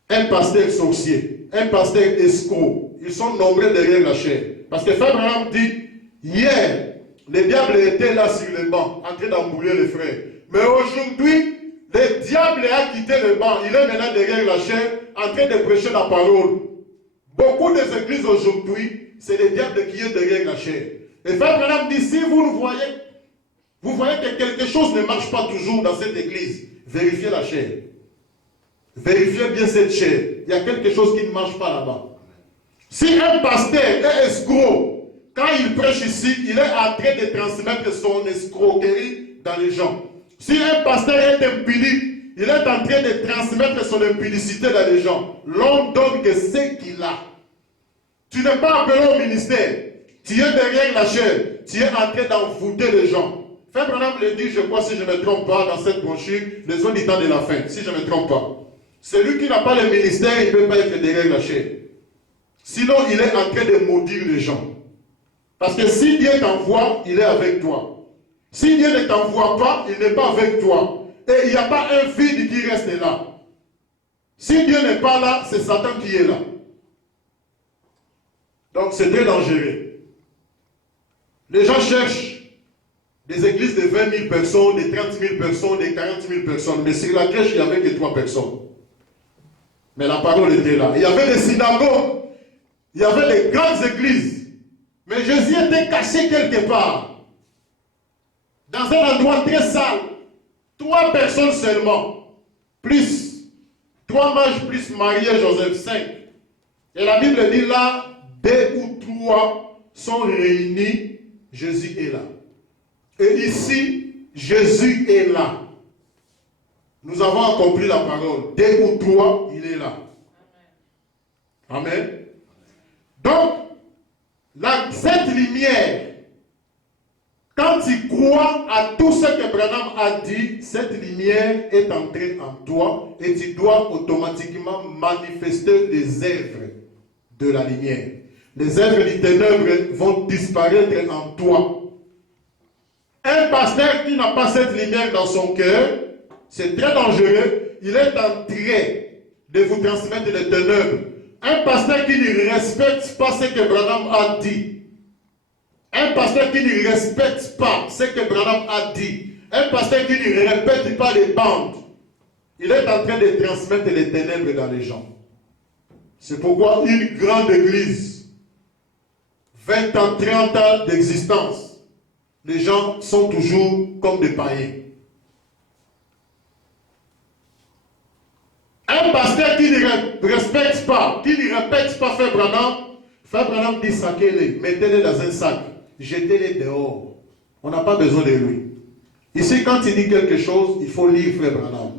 Un pasteur sorcier, un pasteur escroc, ils sont nombreux derrière la chair. Parce que Frère Branham dit, hier, le diable était là sur le banc, en train d'embrouiller les frères. Mais aujourd'hui, le diable a quitté le banc, il est maintenant derrière la chair, en train de prêcher la parole. Beaucoup des églises aujourd'hui, c'est le diable qui est derrière la chair. Et Frère Branham dit, si vous voyez que quelque chose ne marche pas toujours dans cette église, vérifiez la chair. Vérifiez bien cette chair. Il y a quelque chose qui ne marche pas là-bas. Si un pasteur est escroc, quand il prêche ici, il est en train de transmettre son escroquerie dans les gens. Si un pasteur est impudique, il est en train de transmettre son impudicité dans les gens. L'homme donne que ce qu'il a. Tu n'es pas appelé au ministère. Tu es derrière la chair. Tu es en train d'envoûter les gens. Frère Branham le dit, je crois, si je ne me trompe pas, dans cette brochure, les zones du temps de la fin, si je ne me trompe pas. Celui qui n'a pas le ministère, il ne peut pas être derrière la chair. Sinon, il est en train de maudire les gens. Parce que si Dieu t'envoie, il est avec toi. Si Dieu ne t'envoie pas, il n'est pas avec toi. Et il n'y a pas un vide qui reste là. Si Dieu n'est pas là, c'est Satan qui est là. Donc c'est très dangereux. Les gens cherchent des églises de 20 000 personnes, de 30 000 personnes, de 40 000 personnes. Mais sur la crèche, il n'y avait que 3 personnes. Mais la parole était là. Il y avait des synagogues. Il y avait des grandes églises. Mais Jésus était caché quelque part. Dans un endroit très sale. 3 personnes seulement. Plus 3 mages plus Marie et Joseph, 5. Et la Bible dit là, 2 ou 3 sont réunis, Jésus est là. Et ici, Jésus est là. Nous avons accompli la parole. 2 ou 3, il est là. Amen. Donc, cette lumière, quand tu crois à tout ce que Branham a dit, cette lumière est entrée en toi et tu dois automatiquement manifester les œuvres de la lumière. Les œuvres des ténèbres vont disparaître en toi. Un pasteur qui n'a pas cette lumière dans son cœur, c'est très dangereux. Il est en train de vous transmettre les ténèbres. Un pasteur qui ne respecte pas ce que Branham a dit. Un pasteur qui ne respecte pas ce que Branham a dit. Un pasteur qui ne répète pas les bandes. Il est en train de transmettre les ténèbres dans les gens. C'est pourquoi une grande église, 20 ans, 30 ans d'existence, les gens sont toujours comme des païens. Un pasteur qui ne respecte pas, qui ne répète pas Frère Branham dit saquez-les, mettez-les dans un sac, jetez-les dehors. On n'a pas besoin de lui. Ici, quand il dit quelque chose, il faut lire Frère Branham.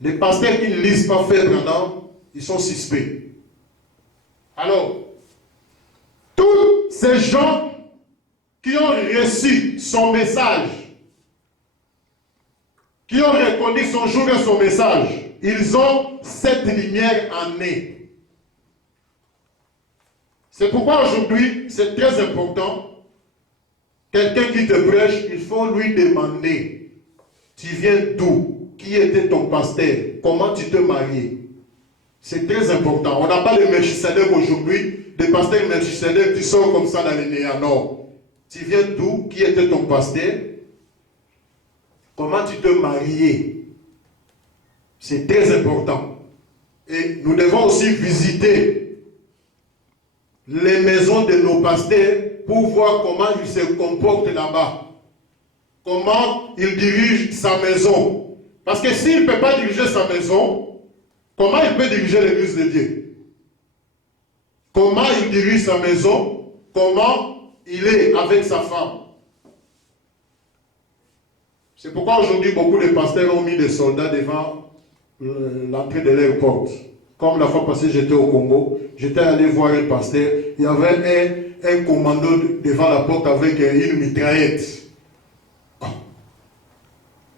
Les pasteurs qui ne lisent pas Frère Branham, ils sont suspects. Alors, tous ces gens qui ont reçu son message, qui ont reconnu son jour et son message, ils ont cette lumière en eux. C'est pourquoi aujourd'hui, c'est très important, quelqu'un qui te prêche, il faut lui demander, tu viens d'où? Qui était ton pasteur? Comment tu te mariais? C'est très important. On n'a pas de Melchisedec aujourd'hui, des pasteurs Melchisedec, tu sors comme ça dans les néants. Non. Tu viens d'où? Qui était ton pasteur? Comment tu te mariais? C'est très important. Et nous devons aussi visiter les maisons de nos pasteurs pour voir comment ils se comportent là-bas. Comment ils dirigent sa maison. Parce que s'il ne peut pas diriger sa maison, comment il peut diriger l'église de Dieu? Comment il dirige sa maison? Comment il est avec sa femme? C'est pourquoi aujourd'hui beaucoup de pasteurs ont mis des soldats devant l'entrée de leur porte. Comme la fois passée, j'étais au Congo, j'étais allé voir un pasteur, il y avait un commando devant la porte avec une mitraillette.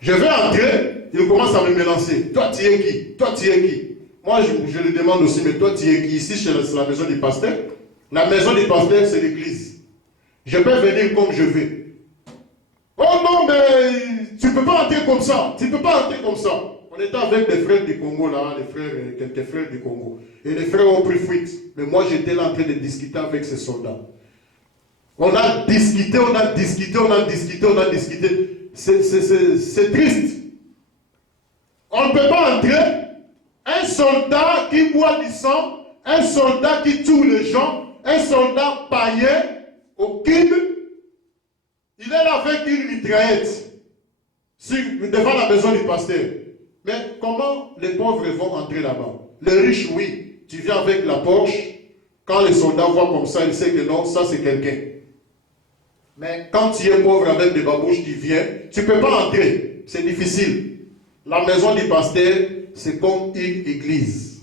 Je vais entrer, il commence à me menacer. Toi, tu es qui? Toi, tu es qui? Moi, je lui demande aussi, mais toi, tu es qui? Ici, c'est la maison du pasteur. La maison du pasteur, c'est l'église. Je peux venir comme je veux. Oh non, mais tu ne peux pas entrer comme ça. Tu ne peux pas entrer comme ça. On était avec des frères du Congo, là, quelques frères du Congo. Et les frères ont pris fuite. Mais moi, j'étais là en train de discuter avec ces soldats. On a discuté, on a discuté, on a discuté, on a discuté. C'est triste. On ne peut pas entrer. Un soldat qui boit du sang, un soldat qui tue les gens, un soldat païen au kid, il est là avec une mitraillette devant la maison du pasteur. Mais comment les pauvres vont entrer là-bas? Les riches, oui. Tu viens avec la Porsche. Quand les soldats voient comme ça, ils savent que non, ça c'est quelqu'un. Mais quand tu es pauvre avec des babouches qui viennent, tu ne peux pas entrer. C'est difficile. la maison du pasteur, c'est comme une église.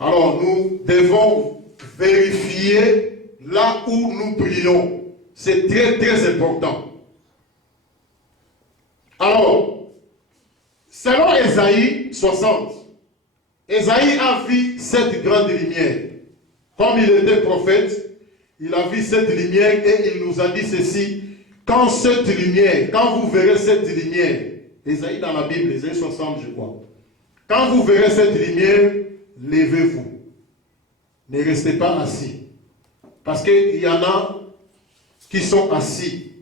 Alors, nous devons vérifier là où nous prions. C'est très, très important. Alors, selon Ésaïe 60, Ésaïe a vu cette grande lumière. Comme il était prophète, il a vu cette lumière et il nous a dit ceci. Quand cette lumière, quand vous verrez cette lumière, Ésaïe dans la Bible, Ésaïe 60 je crois. Quand vous verrez cette lumière, levez-vous. Ne restez pas assis. Parce qu'il y en a qui sont assis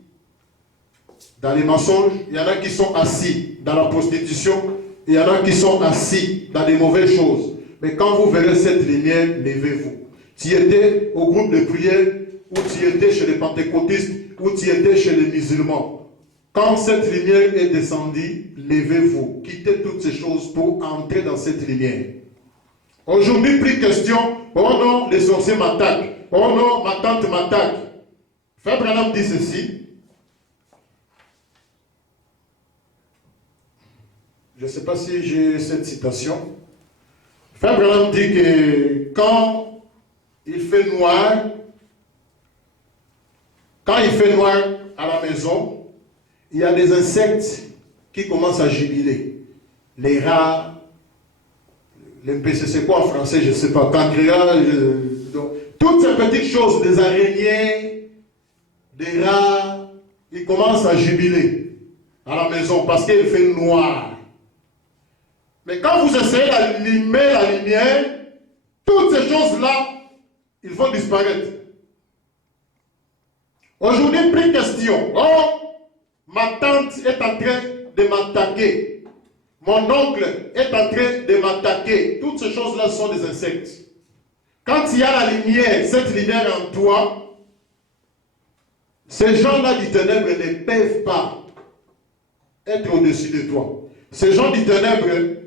dans les mensonges, il y en a qui sont assis dans la prostitution, il y en a qui sont assis dans des mauvaises choses. Mais quand vous verrez cette lumière, levez-vous. Tu étais au groupe de prière, ou tu étais chez les pentecôtistes, ou tu étais chez les musulmans. Quand cette lumière est descendue, levez-vous. Quittez toutes ces choses pour entrer dans cette lumière. Aujourd'hui, plus question, oh non, les sorciers m'attaquent. Oh non, ma tante m'attaque. Frère Branham dit ceci. Je ne sais pas si j'ai cette citation. Frère Branham dit que quand il fait noir à la maison, il y a des insectes qui commencent à jubiler. Les rats, les PC, c'est quoi en français, je ne sais pas, cancréas, toutes ces petites choses, des araignées, des rats, ils commencent à jubiler à la maison parce qu'il fait noir. Mais quand vous essayez d'allumer la lumière, toutes ces choses-là, ils vont disparaître. Aujourd'hui, plus question. Oh, ma tante est en train de m'attaquer. Mon oncle est en train de m'attaquer. Toutes ces choses-là sont des insectes. Quand il y a la lumière, cette lumière en toi, ces gens-là du ténèbre ne peuvent pas être au-dessus de toi. Ces gens du ténèbre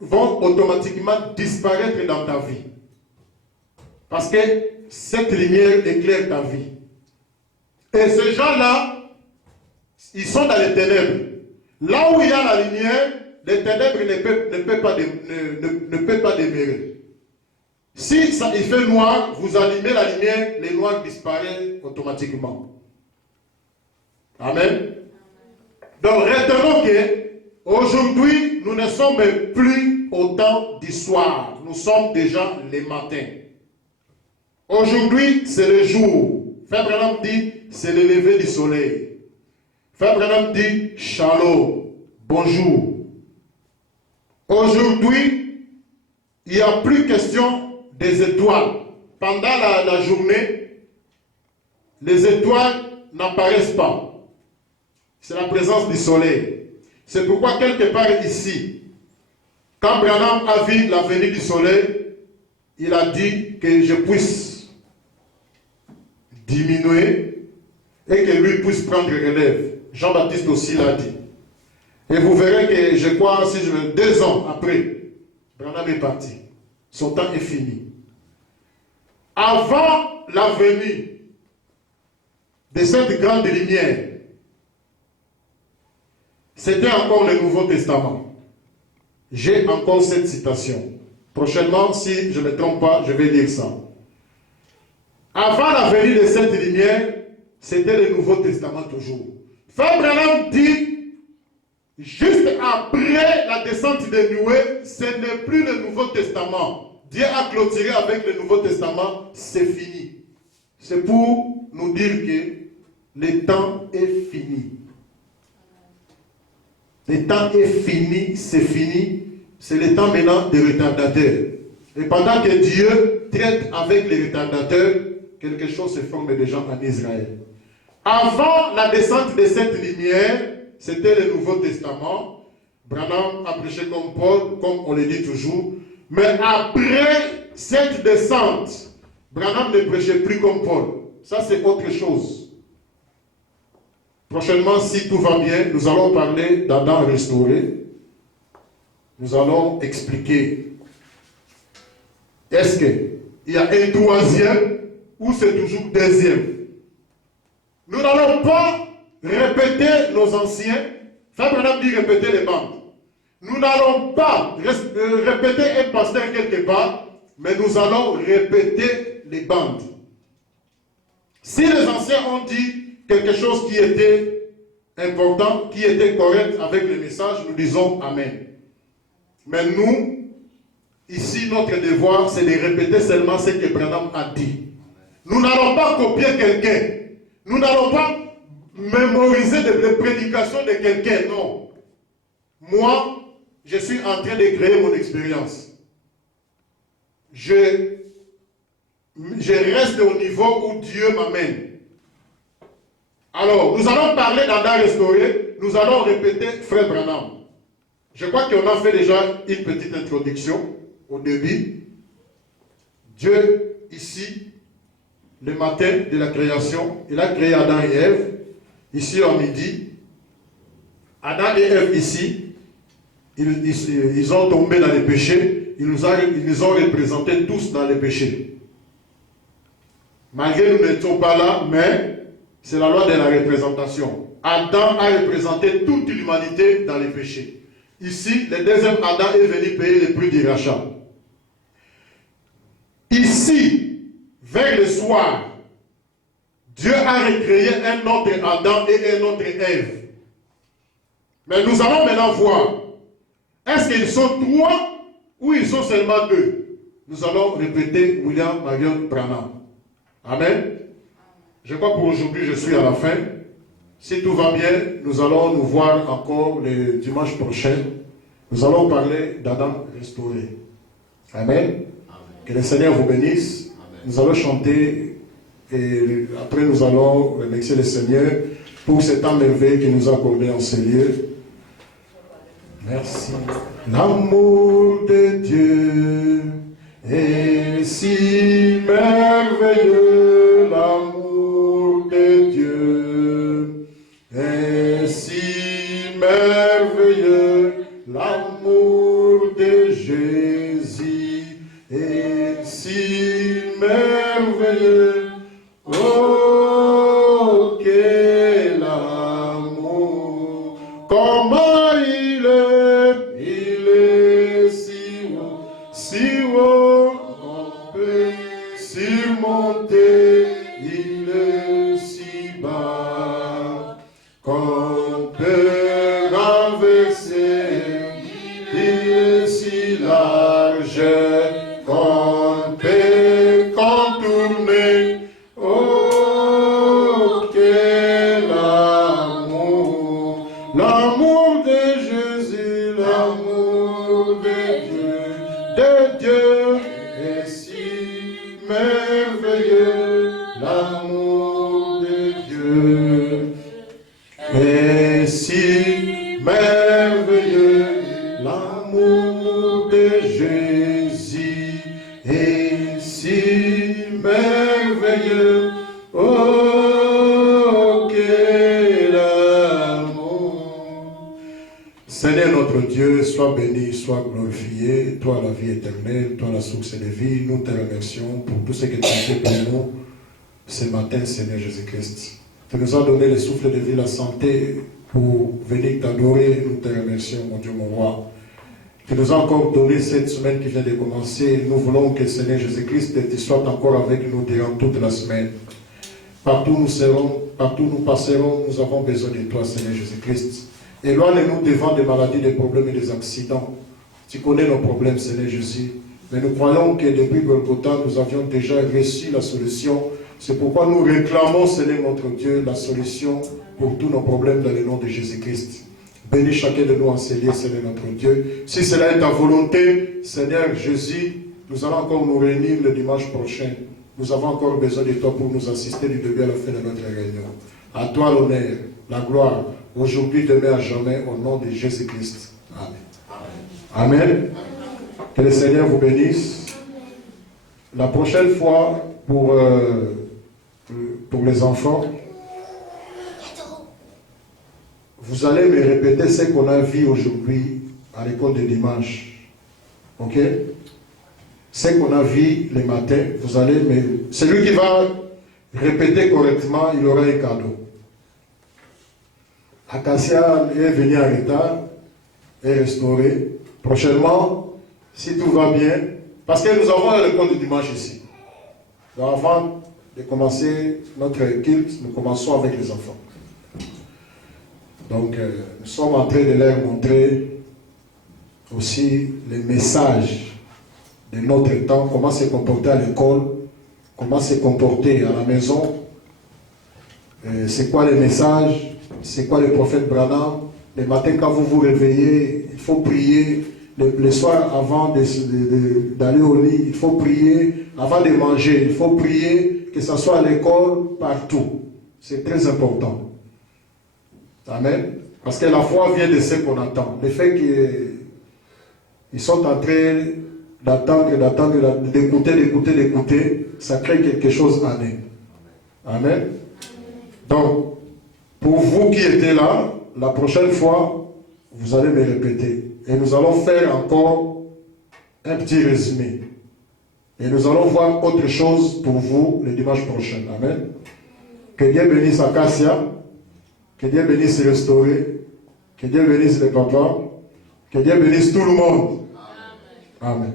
vont automatiquement disparaître dans ta vie. Parce que cette lumière éclaire ta vie. Et ces gens-là, ils sont dans les ténèbres. Là où il y a la lumière, les ténèbres ne peuvent pas demeurer. Si ça, il fait noir, vous allumez la lumière, les noirs disparaissent automatiquement. Amen. Donc retenons que aujourd'hui, nous ne sommes plus au temps du soir. Nous sommes déjà les matins. Aujourd'hui, c'est le jour. Frère Branham dit, c'est le lever du soleil. Frère Branham dit, shalom, bonjour. Aujourd'hui, il n'y a plus question des étoiles. Pendant la journée, les étoiles n'apparaissent pas. C'est la présence du soleil. C'est pourquoi quelque part ici, quand Branham a vu la venue du soleil, il a dit que je puisse diminuer et que lui puisse prendre relève. Jean-Baptiste aussi l'a dit. Et vous verrez que, je crois, 2 ans après, Branham est parti. Son temps est fini. Avant la venue de cette grande lumière, c'était encore le Nouveau Testament. J'ai encore cette citation. Prochainement, si je ne me trompe pas, je vais lire ça. Avant la venue de cette lumière, c'était le Nouveau Testament toujours. Frère Branham dit, juste après la descente de Noé, ce n'est plus le Nouveau Testament. Dieu a clôturé avec le Nouveau Testament, c'est fini. C'est pour nous dire que le temps est fini. Le temps est fini, c'est fini. C'est le temps maintenant des retardateurs. Et pendant que Dieu traite avec les retardateurs, quelque chose se forme déjà en Israël. Avant la descente de cette lumière, c'était le Nouveau Testament. Branham a prêché comme Paul, comme on le dit toujours. Mais après cette descente, Branham ne prêchait plus comme Paul. Ça, c'est autre chose. Prochainement, si tout va bien, nous allons parler d'Adam restauré. Nous allons expliquer. Est-ce qu'il y a un troisième ou c'est toujours deuxième? Nous n'allons pas répéter nos anciens, Frère Branham dit répéter les bandes. Nous n'allons pas répéter un pasteur quelque part, mais nous allons répéter les bandes. Si les anciens ont dit quelque chose qui était important, qui était correct avec le message, nous disons Amen. Mais nous, ici, notre devoir, c'est de répéter seulement ce que Branham a dit. Nous n'allons pas copier quelqu'un. Nous n'allons pas mémoriser les prédications de quelqu'un, non. Moi, je suis en train de créer mon expérience. Je reste au niveau où Dieu m'amène. Alors, nous allons parler d'Adam restauré, nous allons répéter Frère Branham. Je crois qu'on a fait déjà une petite introduction au début. Dieu, ici, le matin de la création, il a créé Adam et Ève. Ici, en midi, Adam et Ève, ici, ils ont tombé dans les péchés. Ils nous ont représentés tous dans les péchés. Malgré nous n'étions pas là, mais c'est la loi de la représentation. Adam a représenté toute l'humanité dans les péchés. Ici, le deuxième Adam est venu payer le prix du rachat. Ici, vers le soir, Dieu a recréé un autre Adam et un autre Ève. Mais nous allons maintenant voir, est-ce qu'ils sont trois ou ils sont seulement deux? Nous allons répéter William Marion Branham. Amen. Je crois pour aujourd'hui, je suis à la fin. Si tout va bien, nous allons nous voir encore le dimanche prochain. Nous allons parler d'Adam restauré. Amen. Amen. Que le Seigneur vous bénisse. Amen. Nous allons chanter et après nous allons remercier le Seigneur pour cet temps merveilleux qu'il nous a accordé en ces lieux. Merci. L'amour de Dieu est si merveilleux, l'amour de Dieu est si merveilleux, l'amour de Jésus est si merveilleux. Oh, quel amour! Comment il est si haut, on peut surmonter, il est si bas, qu'on peut renverser, il est si large, qu'on peut contourner. Oh, quel amour! L'amour de Jésus, l'amour de Dieu est si merveilleux, l'amour de Dieu est si merveilleux, l'amour de Jésus est si merveilleux. Oh, quel amour! Seigneur notre Dieu, sois béni, sois glorifié, toi la vie éternelle, toi la source de vie, nous te remercions pour tout ce que tu as fait pour nous ce matin, Seigneur Jésus-Christ. Tu nous as donné le souffle de vie, la santé pour venir t'adorer, nous te remercions, mon Dieu, mon roi. Tu nous as encore donné cette semaine qui vient de commencer. Nous voulons que Seigneur Jésus-Christ, tu sois encore avec nous durant toute la semaine. Partout nous serons, partout nous passerons, nous avons besoin de toi, Seigneur Jésus-Christ. Éloigne-nous devant des maladies, des problèmes et des accidents. Tu connais nos problèmes, Seigneur Jésus. Mais nous croyons que depuis Golgotha, nous avions déjà reçu la solution. C'est pourquoi nous réclamons, Seigneur notre Dieu, la solution pour tous nos problèmes dans le nom de Jésus-Christ. Bénis chacun de nous en ces lieux, Seigneur notre Dieu. Si cela est ta volonté, Seigneur Jésus, nous allons encore nous réunir le dimanche prochain. Nous avons encore besoin de toi pour nous assister du début à la fin de notre réunion. À toi l'honneur, la gloire, aujourd'hui, demain, à jamais, au nom de Jésus-Christ. Amen. Amen. Amen. Que le Seigneur vous bénisse. La prochaine fois, pour les enfants, vous allez me répéter ce qu'on a vu aujourd'hui à l'école de dimanche. Ok? Ce qu'on a vu le matin, vous allez me... Celui qui va répéter correctement, il aura un cadeau. Acacia est venu en retard, est restauré. Prochainement, si tout va bien, parce que nous avons un récolte du dimanche ici. Donc avant de commencer notre culte, nous commençons avec les enfants. Donc nous sommes en train de leur montrer aussi les messages de notre temps, comment se comporter à l'école, comment se comporter à la maison, c'est quoi les messages, c'est quoi le prophète Branham. Le matin quand vous vous réveillez, il faut prier. Le soir avant d'aller au lit, il faut prier. Avant de manger, il faut prier, que ce soit à l'école, partout. C'est très important. Amen. Parce que la foi vient de ce qu'on attend. Le fait qu'ils sont en train d'attendre, d'écouter, ça crée quelque chose en eux. Amen. Donc, pour vous qui étiez là, la prochaine fois, vous allez me répéter. Et nous allons faire encore un petit résumé. Et nous allons voir autre chose pour vous le dimanche prochain. Amen. Que Dieu bénisse Acacia. Que Dieu bénisse Restauré. Que Dieu bénisse les papas. Que Dieu bénisse tout le monde. Amen.